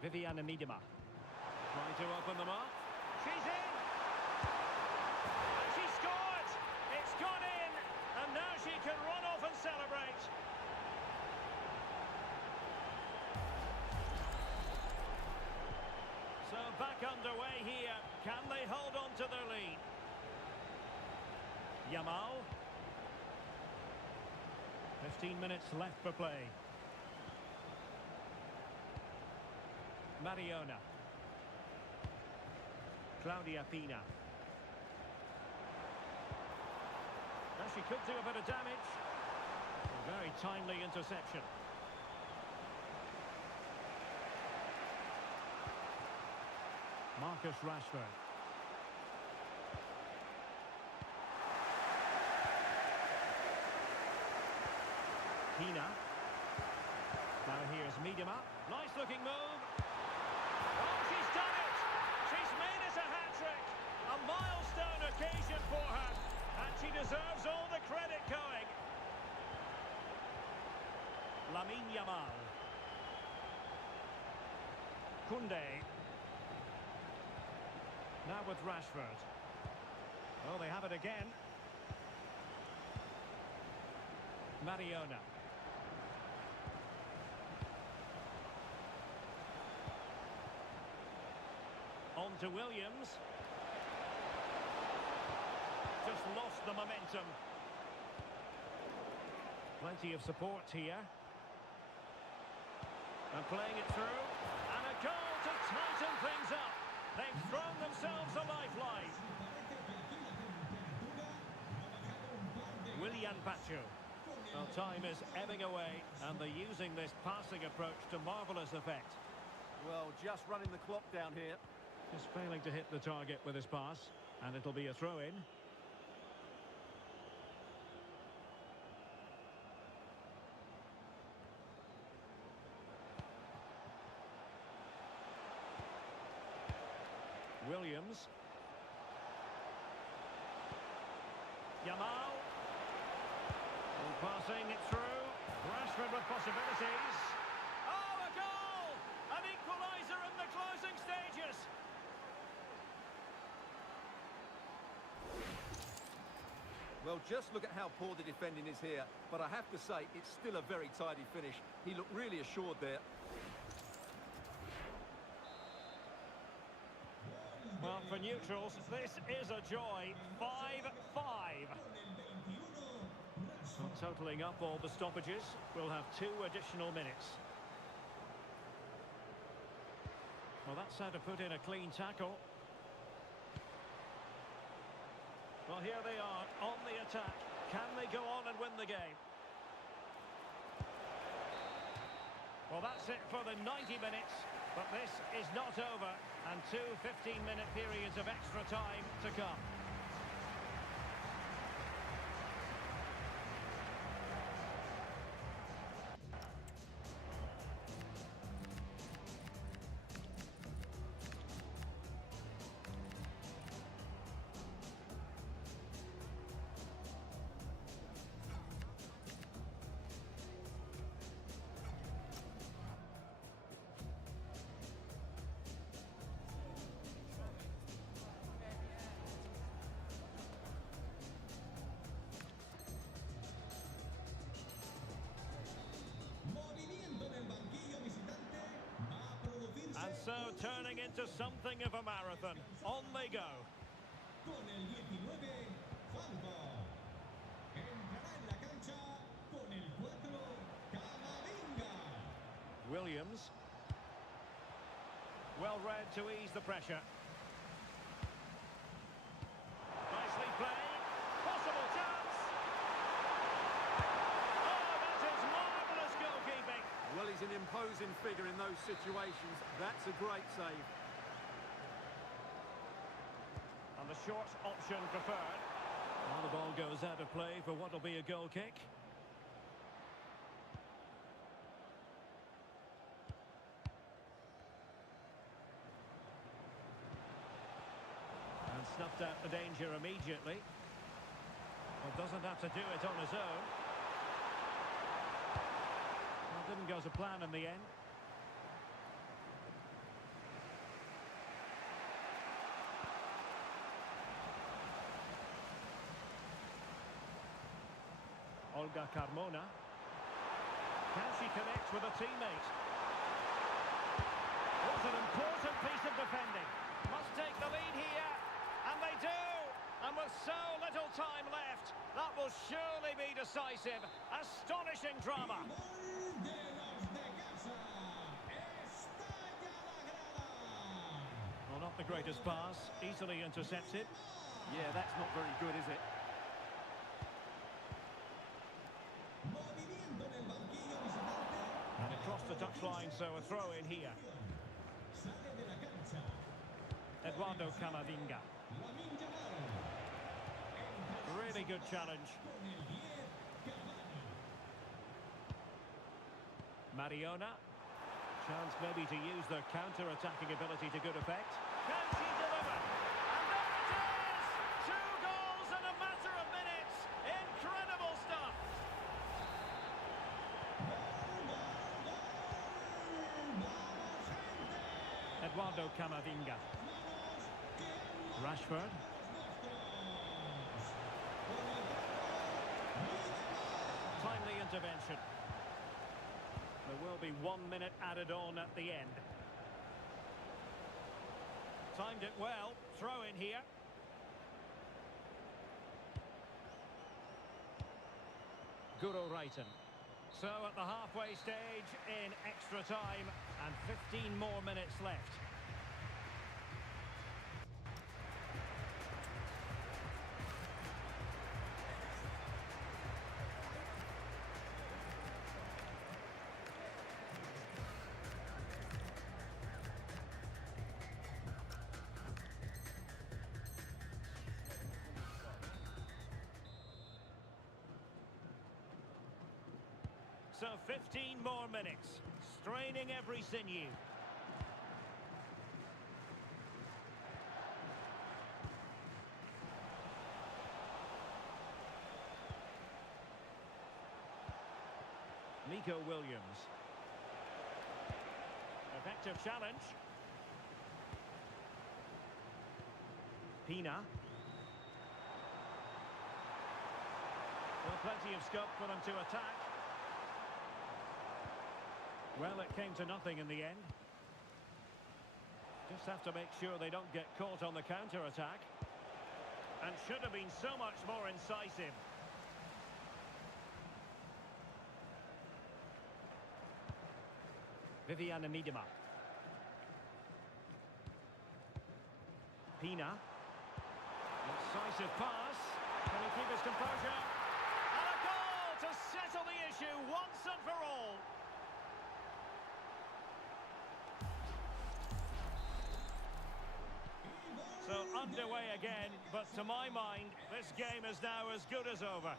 Viviana Miedema. Trying to open them up. She's in! And she scored! It's gone in! And now she can run off and celebrate. So back underway here. Can they hold on to their lead? Yamal. 15 minutes left for play. Mariona. Claudia Pina. Now she could do a bit of damage. A very timely interception. Marcus Rashford. Pina. Now here's Miedema. Nice looking move. Oh, she's done it! She's made it a hat-trick! A milestone occasion for her. And she deserves all the credit going. Lamine Yamal. Koundé. Now with Rashford. Oh, they have it again. Mariona. On to Williams. Just lost the momentum. Plenty of support here. And playing it through. And a goal to tighten things up. They've thrown themselves a lifeline. Willian Pacho. Well, time is ebbing away, and they're using this passing approach to marvellous effect. Well, just running the clock down here. Just failing to hit the target with his pass, and it'll be a throw-in. Williams. Yamal. And passing it through. Rashford with possibilities. Oh, a goal! An equaliser in the closing stages. Well, just look at how poor the defending is here. But I have to say, it's still a very tidy finish. He looked really assured there. Well, for neutrals, this is a joy. 5-5. Totalling up all the stoppages, we'll have 2 additional minutes. Well, that's how to put in a clean tackle. Well, here they are on the attack. Can they go on and win the game? Well, that's it for the 90 minutes, but this is not over, and two 15-minute periods of extra time to come. And so turning into something of a marathon. On they go. Con el 19, Falco. Entrará en la cancha con el 4, Camavinga. Williams. Well read to ease the pressure. Nicely played. Possible chance. Oh, that is marvellous goalkeeping. Well, he's an imposing figure in those situations. That's a great save. And the short option preferred. Well, the ball goes out of play for what will be a goal kick. And snuffed out the danger immediately. Well, doesn't have to do it on his own. Well, didn't go to plan in the end. Olga Carmona. Can she connect with a teammate? What an important piece of defending. Must take the lead here. And they do. And with so little time left, that will surely be decisive. Astonishing drama. Gol de los de casa. Estalla la grada. Well, not the greatest pass. Easily intercepted. Yeah, that's not very good, is it? Movimiento en el banquillo visitante. And across the touchline, so a throw in here. Sale de la cancha. Eduardo Camavinga. Lamine Yamal. Really good challenge. Con el 10, Cavani. Mariona. Chance maybe to use their counter-attacking ability to good effect. Can she deliver? And there it is! 2 goals in a matter of minutes. Incredible stuff. Eduardo Camavinga. Rashford. Timely intervention. There will be 1 minute added on at the end. Timed it well. Throw in here. Guro Reiten. So at the halfway stage in extra time and 15 more minutes left. So 15 more minutes, straining every sinew. Nico Williams. Effective challenge. Pina. Well, plenty of scope for them to attack. Well, it came to nothing in the end. Just have to make sure they don't get caught on the counter-attack. And should have been so much more incisive. Viviana Miedema. Pina. Incisive pass. Can he keep his composure? And a goal to settle the issue once and for all. underway again, but to my mind, this game is now as good as over.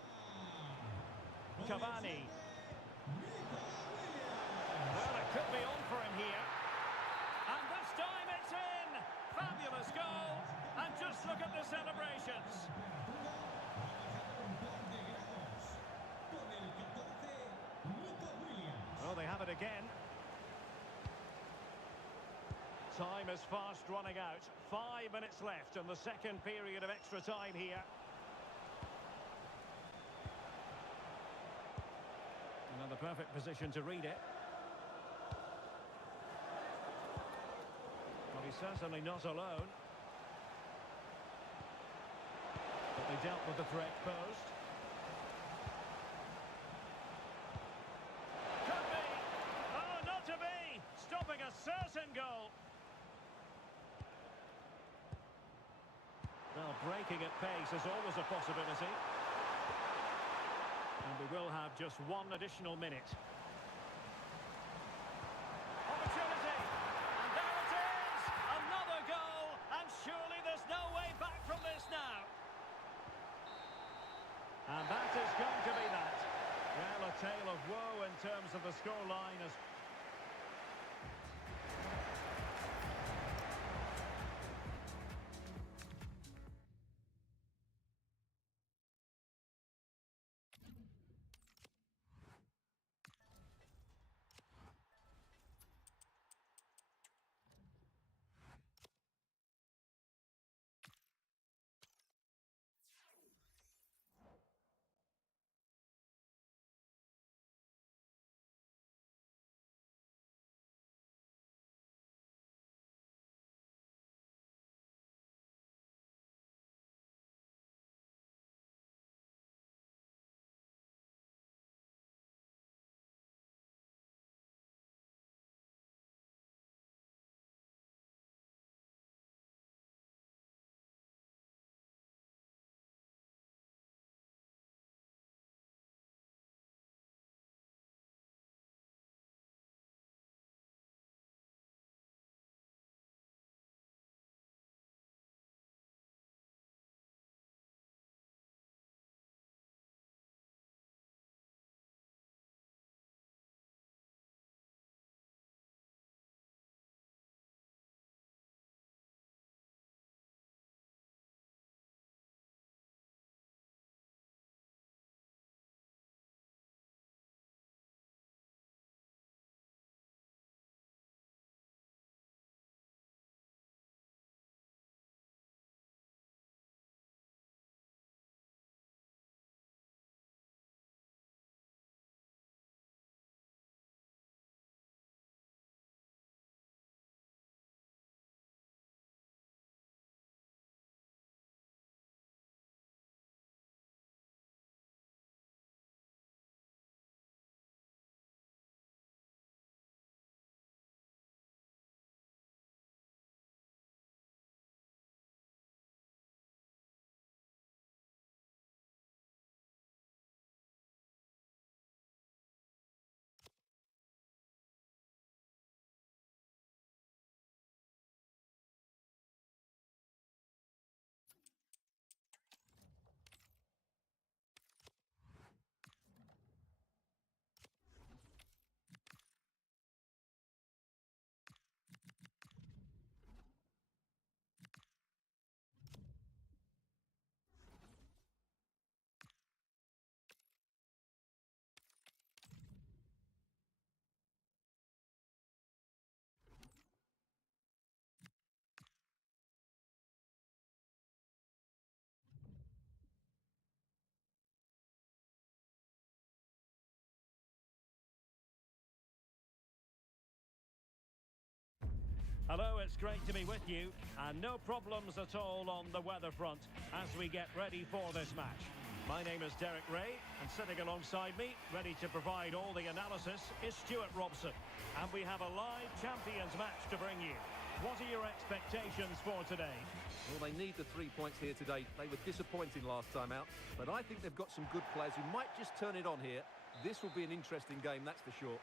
Cavani. Well, it could be on for him here. And this time it's in! Fabulous goal! And just look at the celebrations. Well, they have it again. Time is fast running out. 5 minutes left in the second period of extra time here. Another perfect position to read it. Well, he's certainly not alone. But they dealt with the threat posed. Could be! Oh, not to be! Stopping a certain goal. Well, breaking at pace is always a possibility. And we will have just one additional minute. Opportunity! And there it is! Another goal! And surely there's no way back from this now. And that is going to be that. Well, a tale of woe in terms of the scoreline as... Hello, it's great to be with you, and no problems at all on the weather front as we get ready for this match. My name is Derek Ray, and sitting alongside me, ready to provide all the analysis, is Stuart Robson. And we have a live Champions match to bring you. What are your expectations for today? Well, they need the 3 points here today. They were disappointing last time out, but I think they've got some good players who might just turn it on here. This will be an interesting game, that's for sure.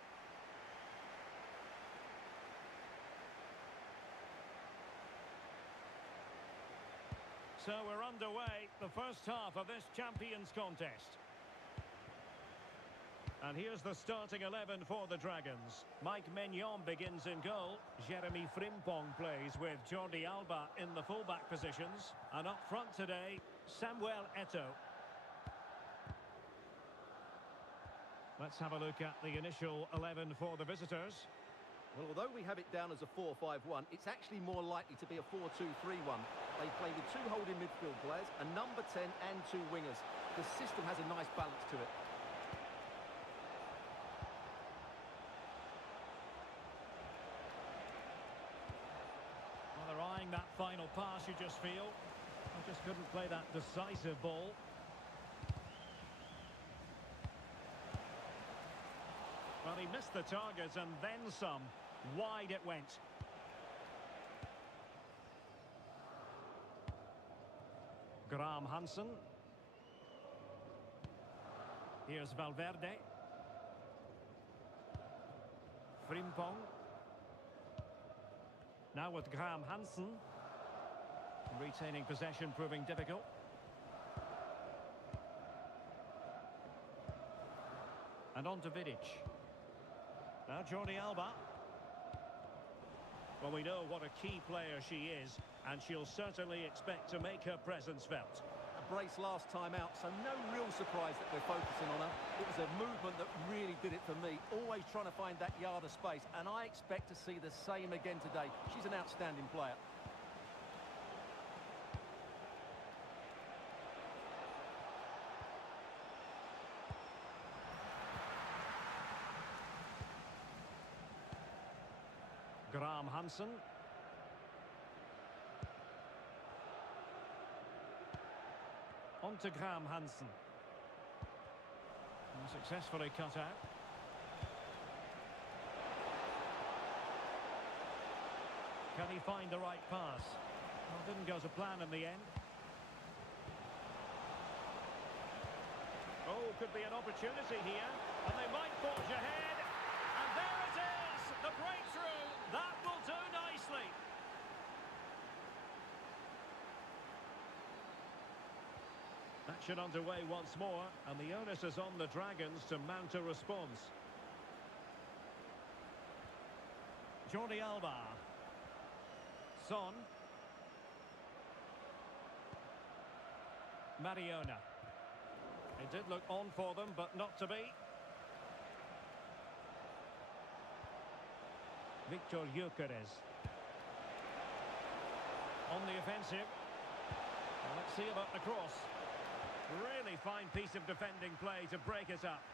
So we're underway, the first half of this Champions contest. And here's the starting 11 for the Dragons. Mike Maignan begins in goal. Jeremy Frimpong plays with Jordi Alba in the fullback positions. And up front today, Samuel Eto'o. Let's have a look at the initial 11 for the visitors. Well, although we have it down as a 4-5-1, it's actually more likely to be a 4-2-3-1. They play with two holding midfield players, a number 10 and two wingers. The system has a nice balance to it. Well, they're eyeing that final pass, you just feel. They just couldn't play that decisive ball. Well, he missed the target and then some. Wide it went. Graham Hansen. Here's Valverde. Frimpong. Now with Graham Hansen. Retaining possession proving difficult. And on to Vidic. Now Jordi Alba. Well, we know what a key player she is, and she'll certainly expect to make her presence felt. A brace last time out, so no real surprise that we're focusing on her. It was a movement that really did it for me, always trying to find that yard of space, and I expect to see the same again today. She's an outstanding player. Graham Hansen. On to Graham Hansen. And successfully cut out. Can he find the right pass? Well, didn't go to plan in the end. Oh, could be an opportunity here. And they might forge ahead. And there it is! The breakthrough! That will do nicely. Action underway once more, and the onus is on the Dragons to mount a response. Jordi Alba. Son. Mariona. It did look on for them, but not to be. Victor Gyökeres. On the offensive. Well, let's see about the cross. Really fine piece of defending play to break it up.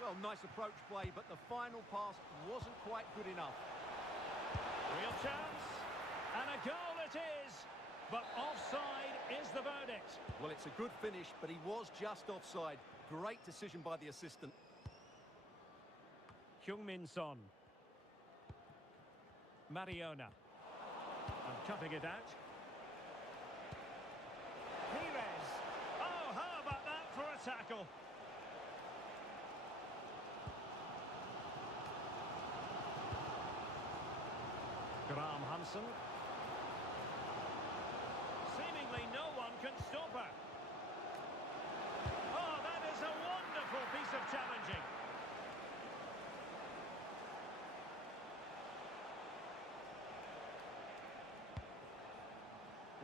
Well, nice approach play, but the final pass wasn't quite good enough. Real chance. And a goal it is. But offside is the verdict. Well, it's a good finish, but he was just offside. Great decision by the assistant. Heung-min Son. Mariona. And cutting it out. Pires. Oh, how about that for a tackle? Graham Hansen. Seemingly no one can stop her. Oh, that is a wonderful piece of challenging.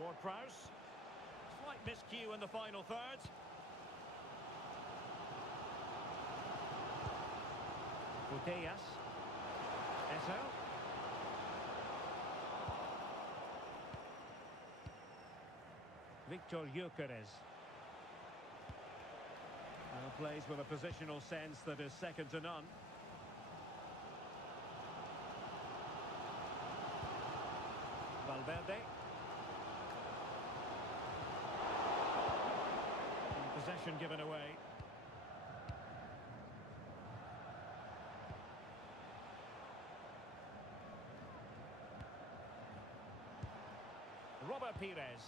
Ward-Prowse. Slight miscue in the final third. Putellas. Eto'o. Victor Gyökeres. Plays with a positional sense that is second to none. Valverde. Possession given away. Robert Pires.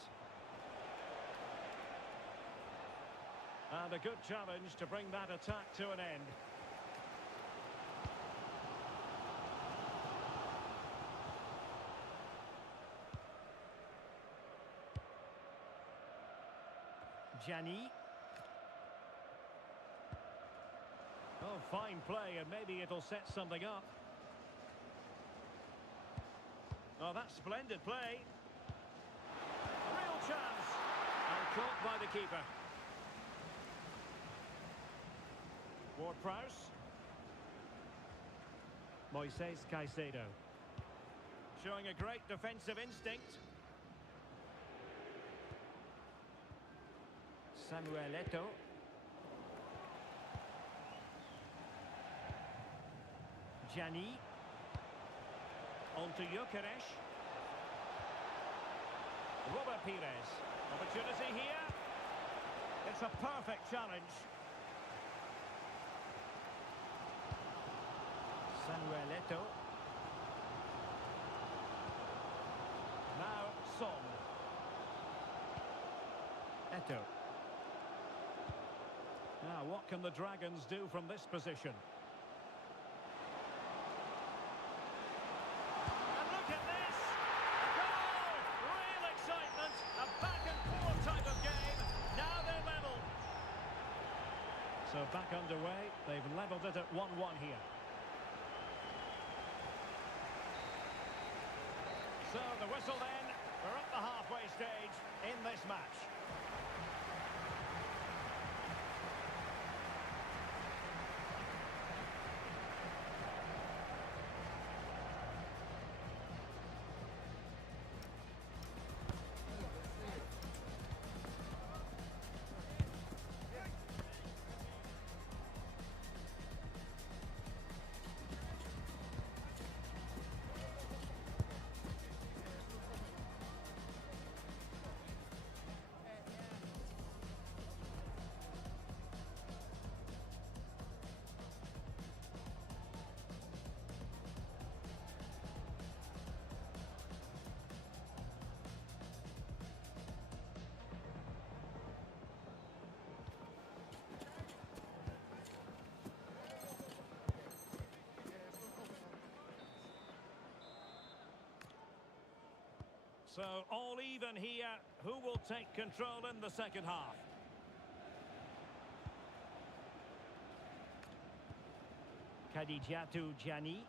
And a good challenge to bring that attack to an end. Gianni. Oh, fine play, and maybe it'll set something up. Oh, that's splendid play. Real chance. And caught by the keeper. Ward-Prowse. Moises Caicedo. Showing a great defensive instinct. Samuel Eto'o. Gianni. On to UTCHAMPS. Robert Pires. Opportunity here. It's a perfect challenge. Samuel Eto'o. Now Son. Eto'o. Now what can the Dragons do from this position? And look at this! A goal! Real excitement! A back and forth type of game. Now they're level. So back underway. They've levelled it at 1-1 here. So the whistle then, we're at the halfway stage in this match. So all even here. Who will take control in the second half? Kadijatu Gianni.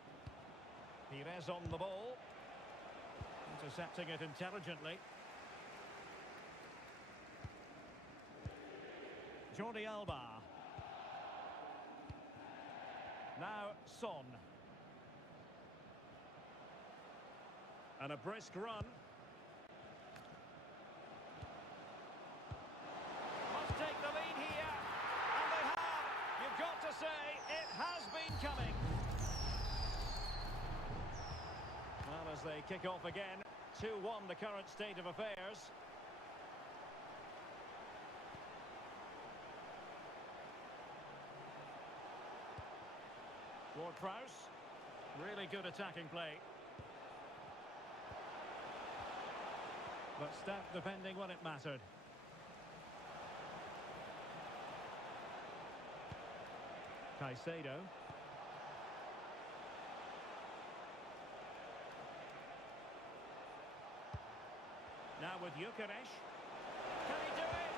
Pires on the ball. Intercepting it intelligently. Jordi Alba. Now Son. And a brisk run. Take the lead here, and they have. You've got to say, it has been coming. Well, as they kick off again, 2-1 the current state of affairs. Ward-Prowse, really good attacking play. But stout defending when it mattered. Caicedo. Now with UTCHAMPS. Can he do it?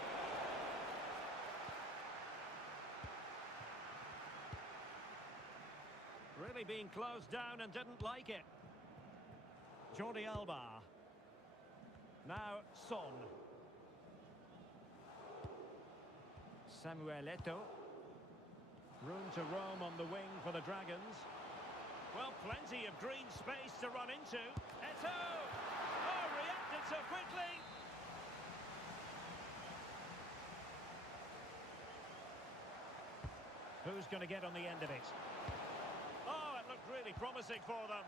Really being closed down and didn't like it. Jordi Alba. Now Son. Samuel Eto'o. Room to roam on the wing for the Dragons. Well, plenty of green space to run into. Eto'o! Oh, reacted so quickly! Who's going to get on the end of it? Oh, it looked really promising for them.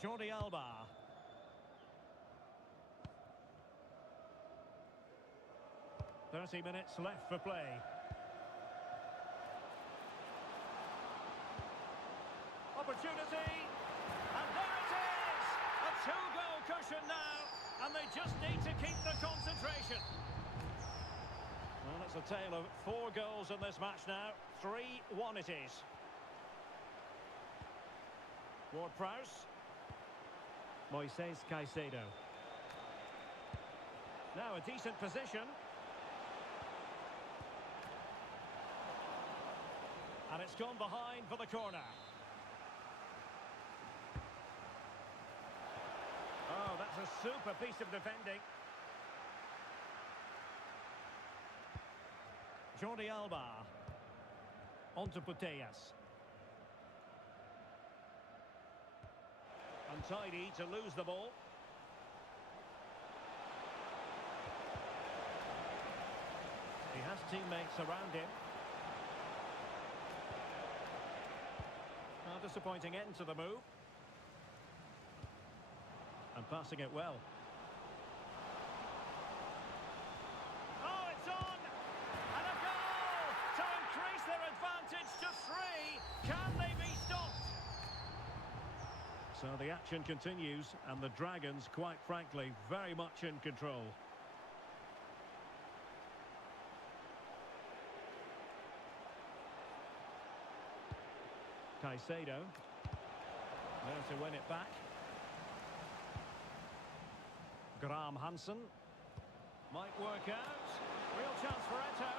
Jordi Alba. "30 minutes left for play. Opportunity, and there it is! A two-goal cushion now, and they just need to keep the concentration. Well, it's a tale of 4 goals in this match now. 3-1 it is. Ward-Prowse. Moises Caicedo. Now a decent position. And it's gone behind for the corner. Oh, that's a super piece of defending. Jordi Alba. On to Putellas. Untidy to lose the ball. He has teammates around him. A disappointing end to the move. And passing it well. Oh, it's on! And a goal! To increase their advantage to 3. Can they be stopped? So the action continues, and the Dragons, quite frankly, very much in control. Caicedo. There to win it back. Graham Hansen. Might work out. Real chance for Eto.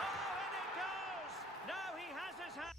Oh, and it goes! Now he has his hand.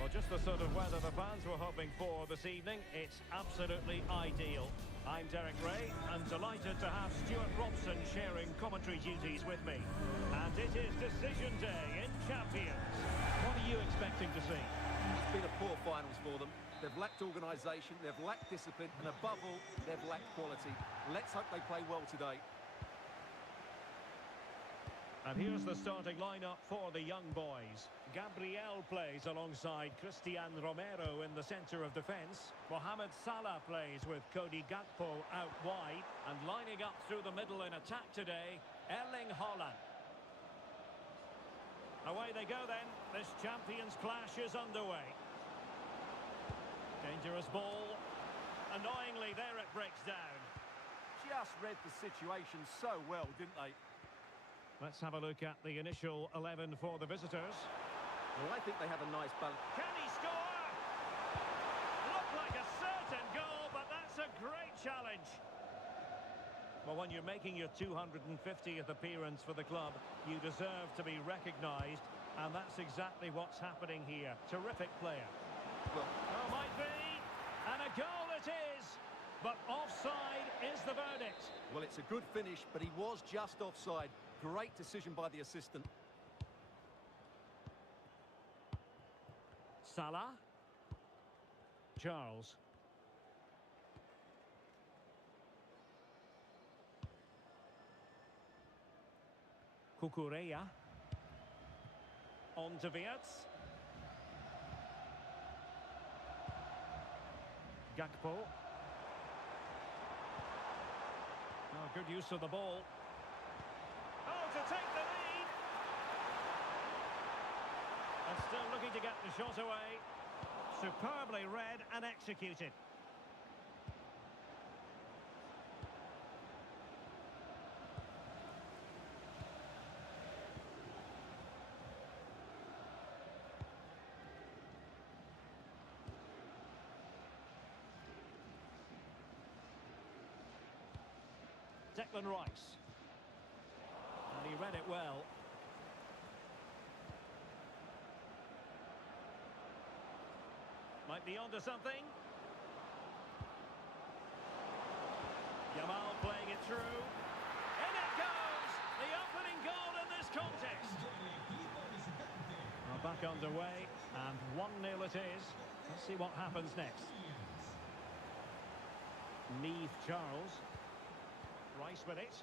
Well, just the sort of weather the fans were hoping for this evening. It's absolutely ideal. I'm Derek Ray, and delighted to have Stuart Robson sharing commentary duties with me. And it is decision day in Champions. What are you expecting to see? It's been a poor finals for them. They've lacked organisation, they've lacked discipline, and above all, they've lacked quality. Let's hope they play well today. And here's the starting lineup for the young boys. Gabriel plays alongside Christian Romero in the centre of defence. Mohamed Salah plays with Cody Gakpo out wide. And lining up through the middle in attack today, Erling Haaland. Away they go then. This Champions clash is underway. Dangerous ball. Annoyingly, there it breaks down. Just read the situation so well, didn't they? Let's have a look at the initial 11 for the visitors. Well, I think they have a nice balance. Can he score? Looked like a certain goal, but that's a great challenge. Well, when you're making your 250th appearance for the club, you deserve to be recognised, and that's exactly what's happening here. Terrific player. Well, Oh, might be. And a goal it is. But offside is the verdict. well, it's a good finish, but he was just offside. Great decision by the assistant. Salah. Charles. Cucurella. On to Wirtz. Gakpo. Oh, good use of the ball. Oh, to take the lead. And still looking to get the shot away. Superbly read and executed. Declan Rice. And he read it well. Might be onto something. Yamal playing it through. In it goes! The opening goal in this contest. Well, back underway, and 1-0 it is. Let's see what happens next. Neve Charles. Rice with it.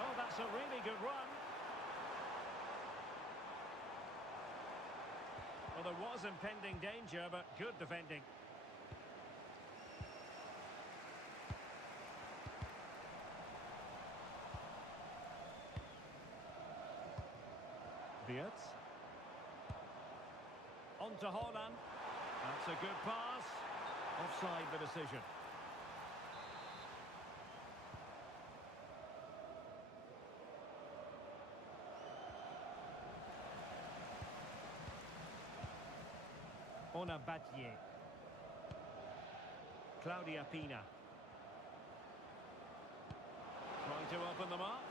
Oh, that's a really good run. Well, there was impending danger, but good defending. Wirtz. On to Haaland. That's a good pass. Offside the decision. Battier. Claudia Pina. Trying to open them up.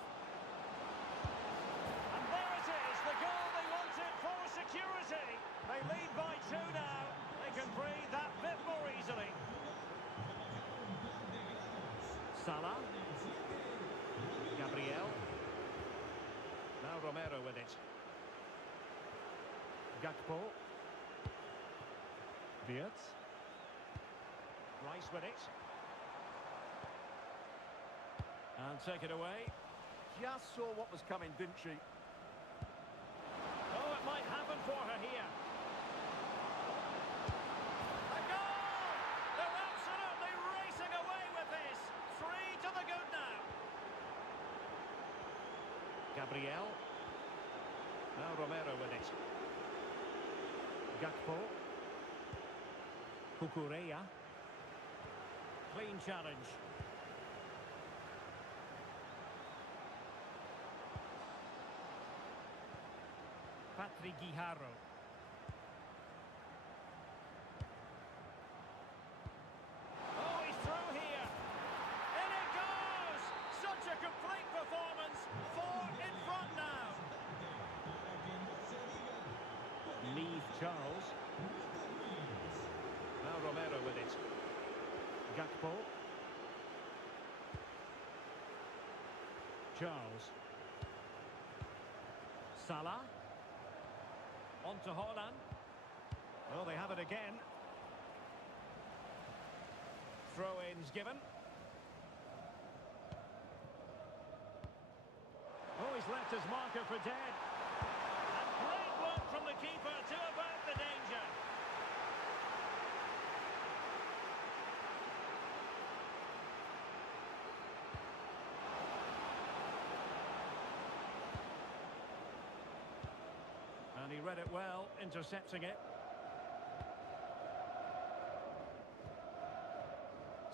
And there it is, the goal they wanted for security. They lead by 2 now. They can breathe that bit more easily. Salah. Gabriel. Now Romero with it. Gakpo. Wirtz. Rice with it. And take it away. Just saw what was coming, didn't she? Oh, it might happen for her here. A goal! They're absolutely racing away with this. 3 to the good now. Gabriel. Now Romero with it. Gakpo. Cucurella. Clean challenge. Patrick Guijarro. Oh, he's through here. In it goes! Such a complete performance. 4 in front now. Neve Charles. Now Romero with it. Gakpo. Charles. Salah. On to Haaland. Well, they have it again. Throw-ins given. Oh, he's left his marker for dead. And great work from the keeper to avert the danger. And he read it well, intercepting it.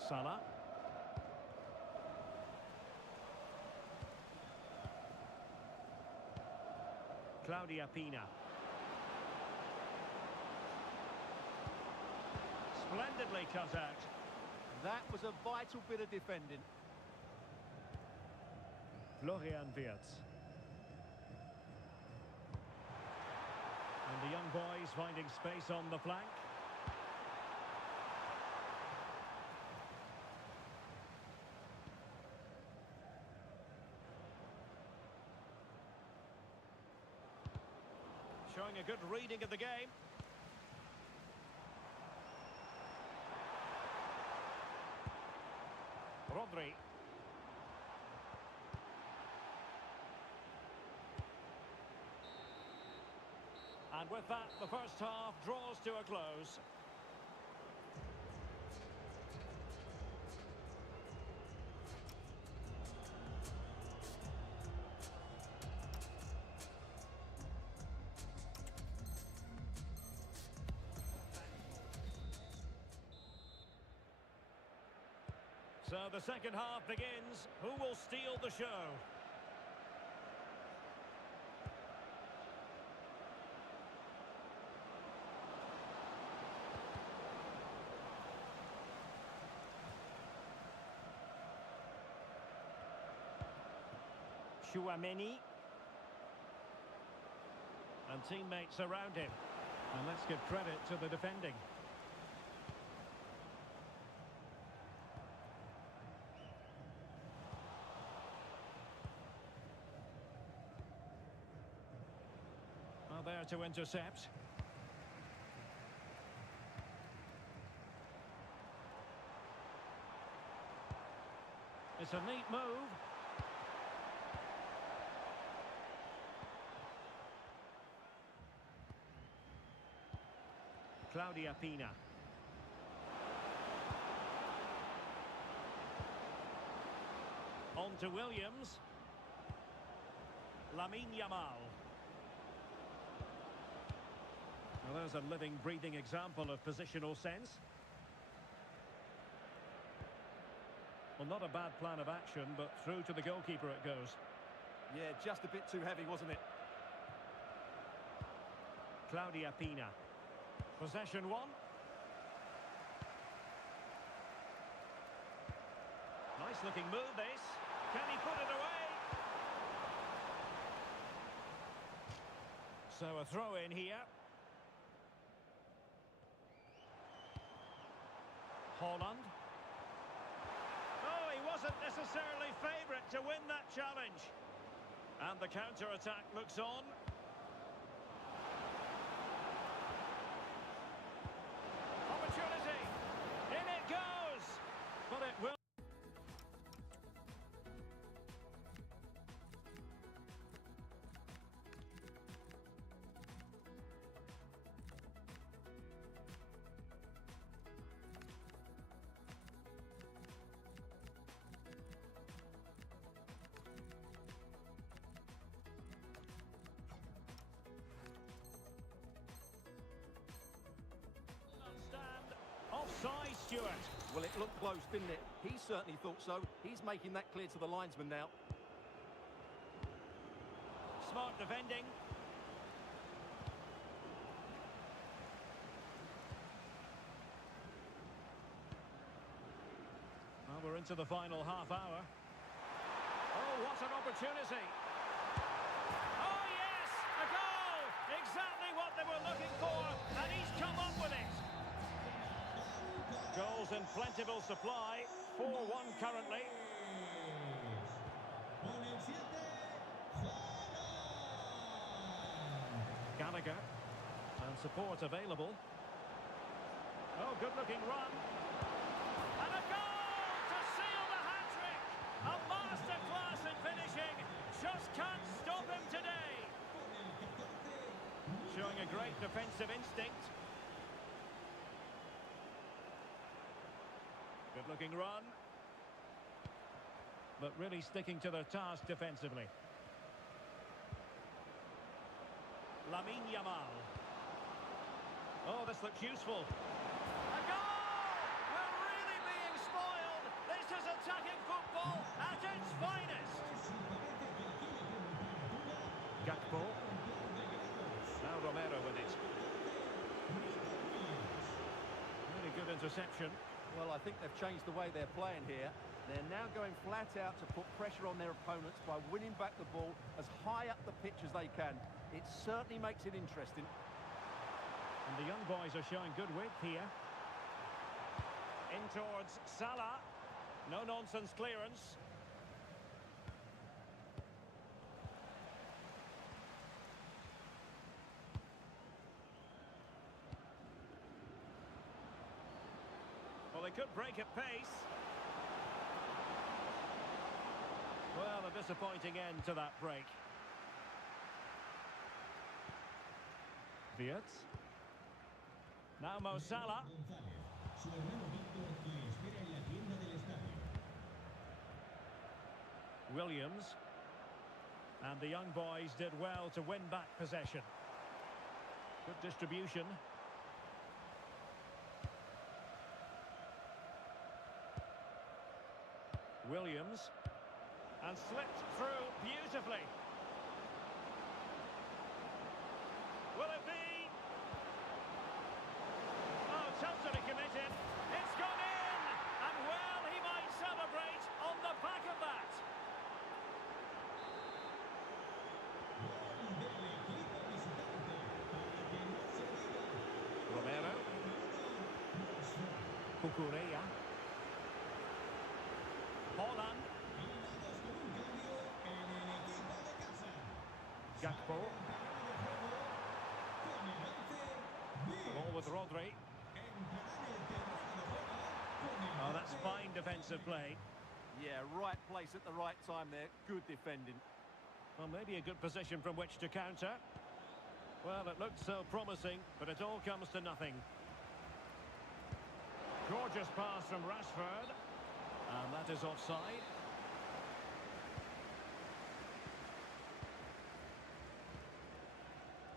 Salah. Claudia Pina. Splendidly cut out. That was a vital bit of defending. Florian Wirtz. And the young boys finding space on the flank. Showing a good reading of the game. Rodri. And with that, the first half draws to a close. So the second half begins. Who will steal the show? Chouameni. And teammates around him. And let's give credit to the defending. Well, there to intercept. It's a neat move. Claudia Pina. On to Williams. Lamine Yamal. Well, there's a living, breathing example of positional sense. Well, not a bad plan of action, but through to the goalkeeper it goes. Yeah, just a bit too heavy, wasn't it? Claudia Pina. Possession one. Nice looking move this. Can he put it away? So a throw in here. Holland. Oh, he wasn't necessarily favourite to win that challenge. And the counter-attack looks on. Opportunity. In it goes. But it will. Offside, Stuart. Well, it looked close, didn't it? He certainly thought so. He's making that clear to the linesman now. Smart defending. Well, we're into the final half hour. Oh, what an opportunity. Oh, yes, a goal. Exactly what they were looking for, and he's come up with it. Goals in plentiful supply. 4-1 currently. Gallagher. And support available. Oh, good-looking run. And a goal! magnificent finishing. Just can't stop him today. Showing a great defensive instinct. Good-looking run. But really sticking to their task defensively. Lamine Yamal. Oh, this looks useful. A goal! We're really being spoiled. This is attacking football at its finest. Gakpo. Now Romero with it. Really good interception. Well, I think they've changed the way they're playing here. They're now going flat out to put pressure on their opponents by winning back the ball as high up the pitch as they can. It certainly makes it interesting. And the young boys are showing good width here. In towards Salah. No-nonsense clearance. Well, they could break at pace. Well, a disappointing end to that break. Viet. Now Mo Salah. Williams. And the young boys did well to win back possession. Good distribution. Williams. And slipped through beautifully. Will it be? Oh, totally committed. It's gone in! And well, he might celebrate on the back of that. Romero. Cucurella. Holland. Gakpo. Ball with Rodri. Oh, that's fine defensive play. Yeah, right place at the right time there. Good defending. Well, maybe a good position from which to counter. Well, it looked so promising, but it all comes to nothing. Gorgeous pass from Rashford. And that is offside.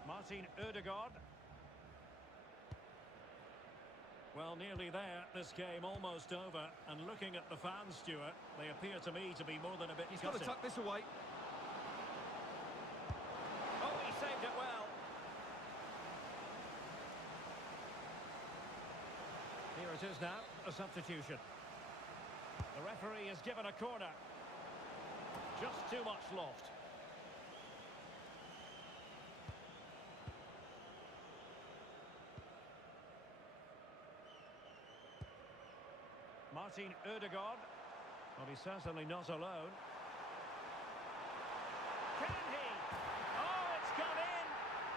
Martin Ødegaard. Well, nearly there. This game almost over. And looking at the fans, Stuart, they appear to me to be more than a bit He's got to gutted. tuck this away. Oh, he saved it well. Here it is now, a substitution. The referee has given a corner. Just too much loft. Martin Ødegaard. Well, he's certainly not alone. Can he? Oh, it's gone in!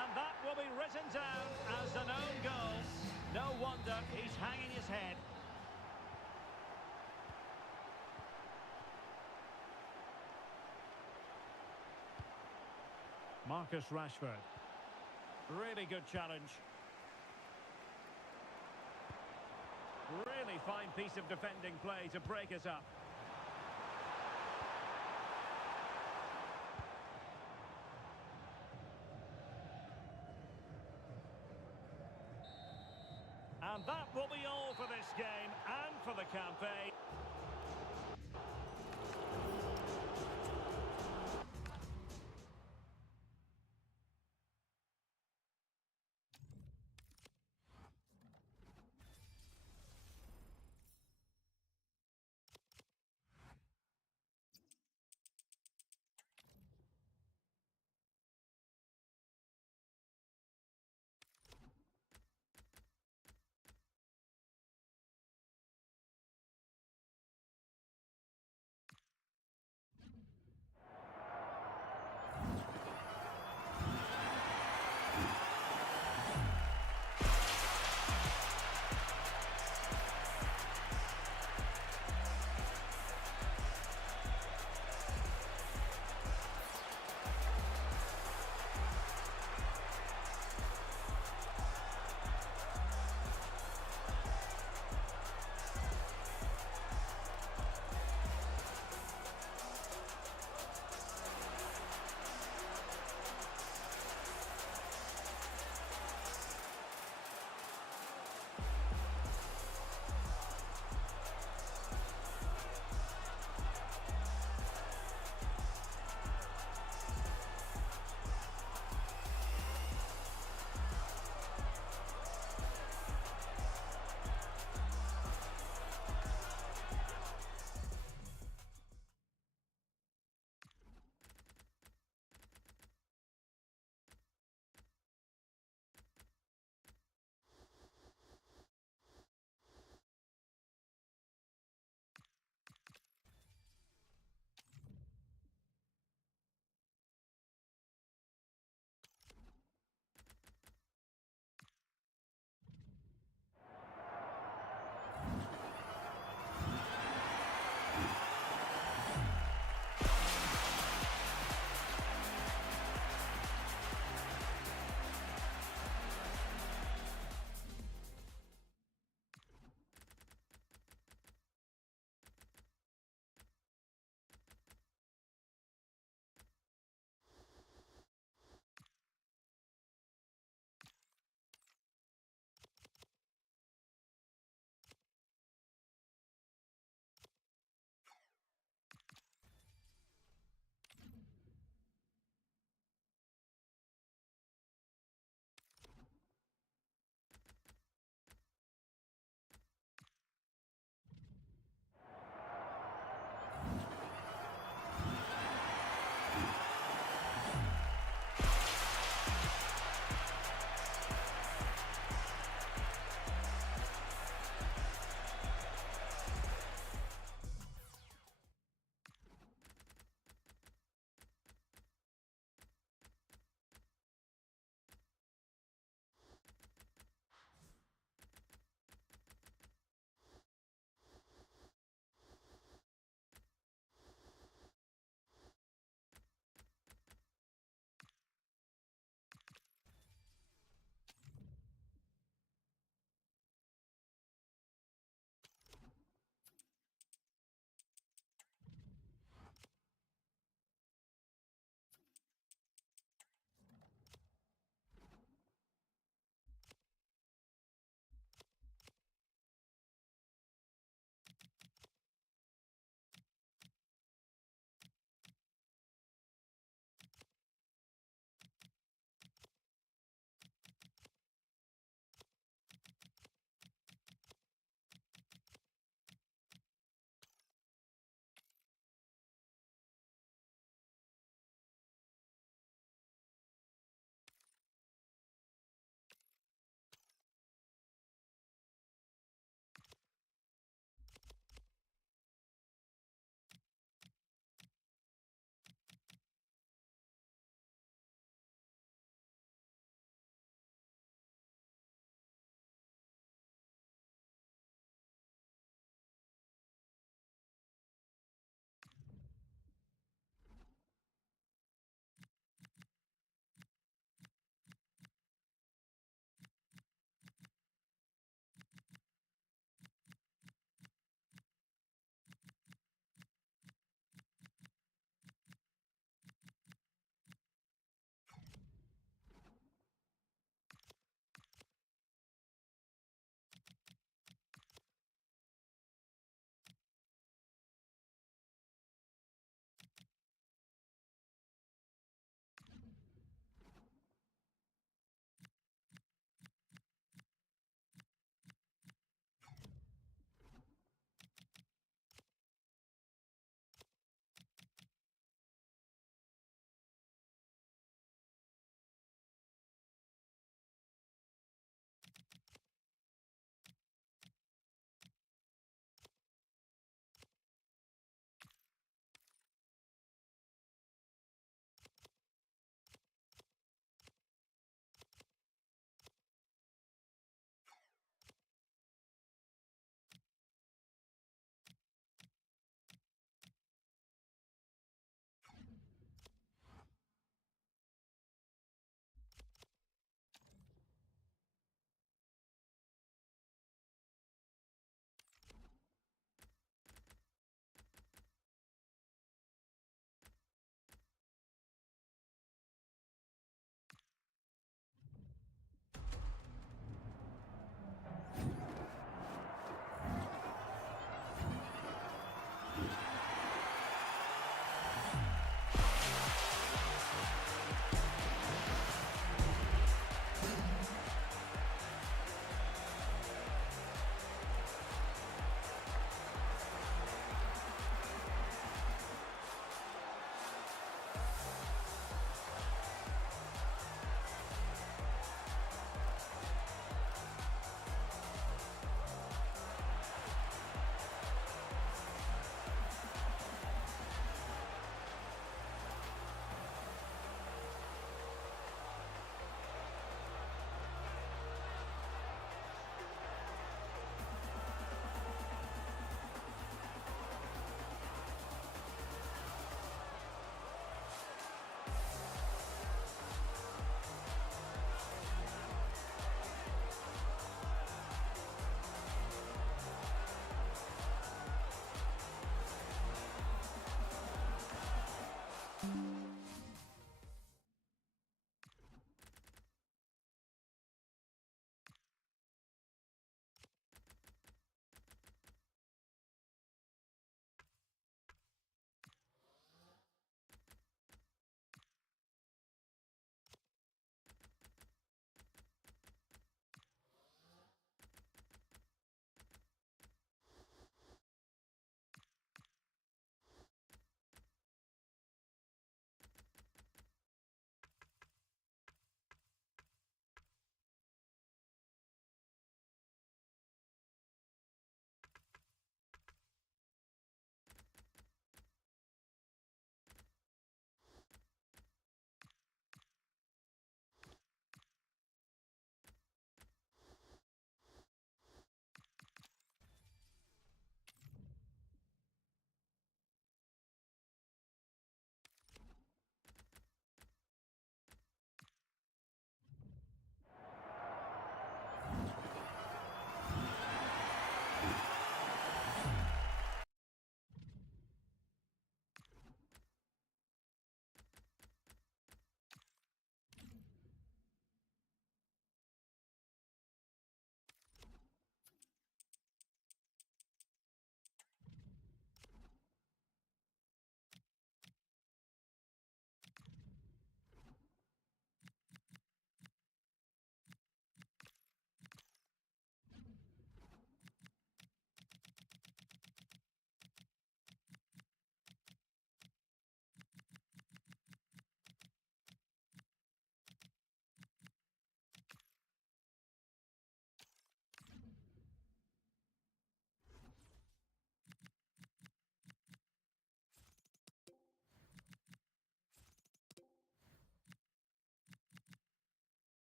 And that will be written down as an own goal. No wonder he's hanging his head. Marcus Rashford. Really good challenge. Really fine piece of defending play to break it up. And that will be all for this game and for the campaign.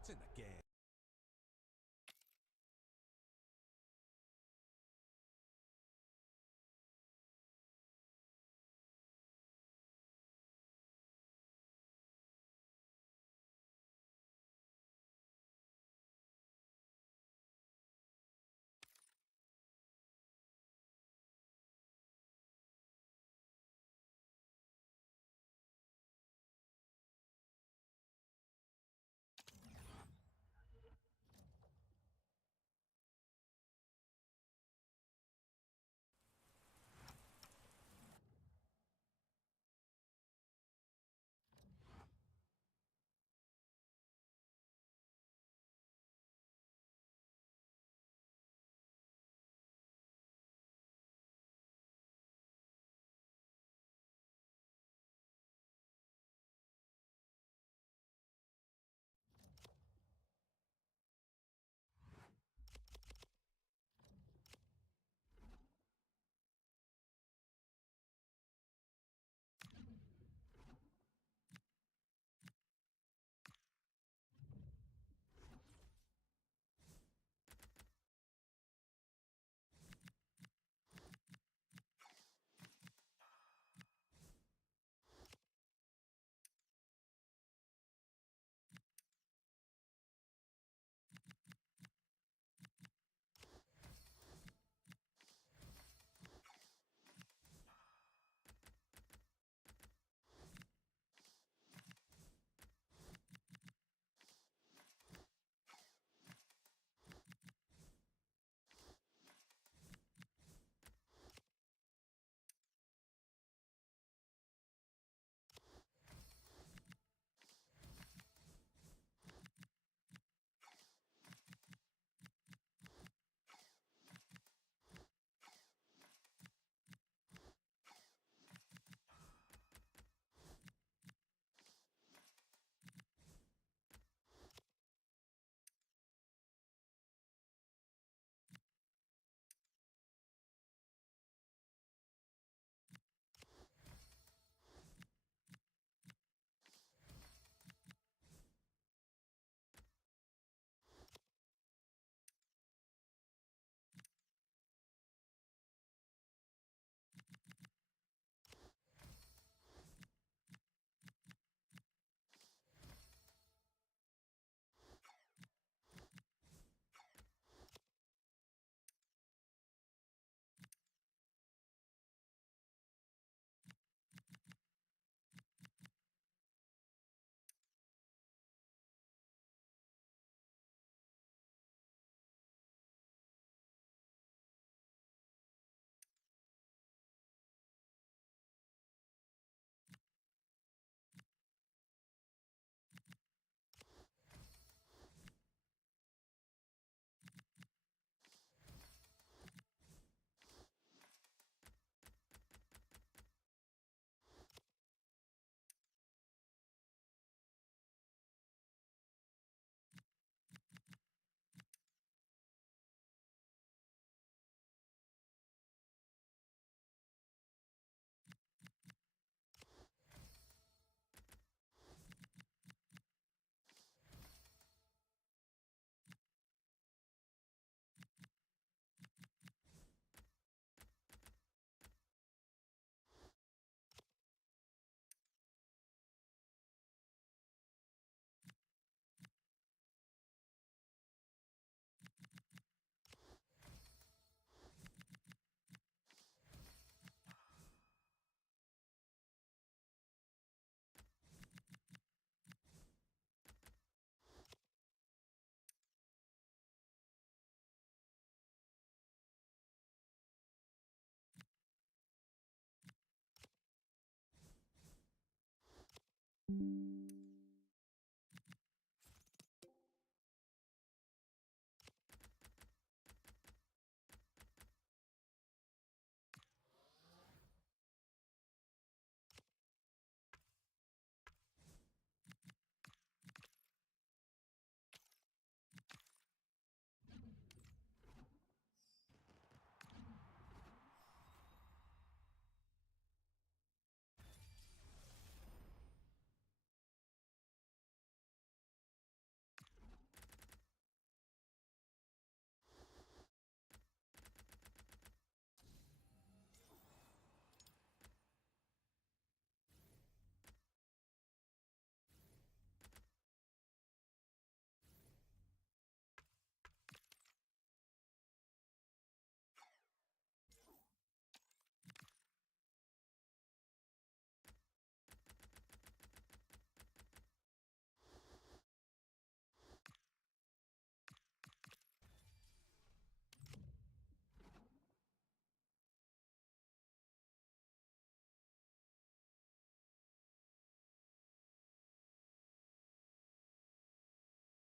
It's in the game.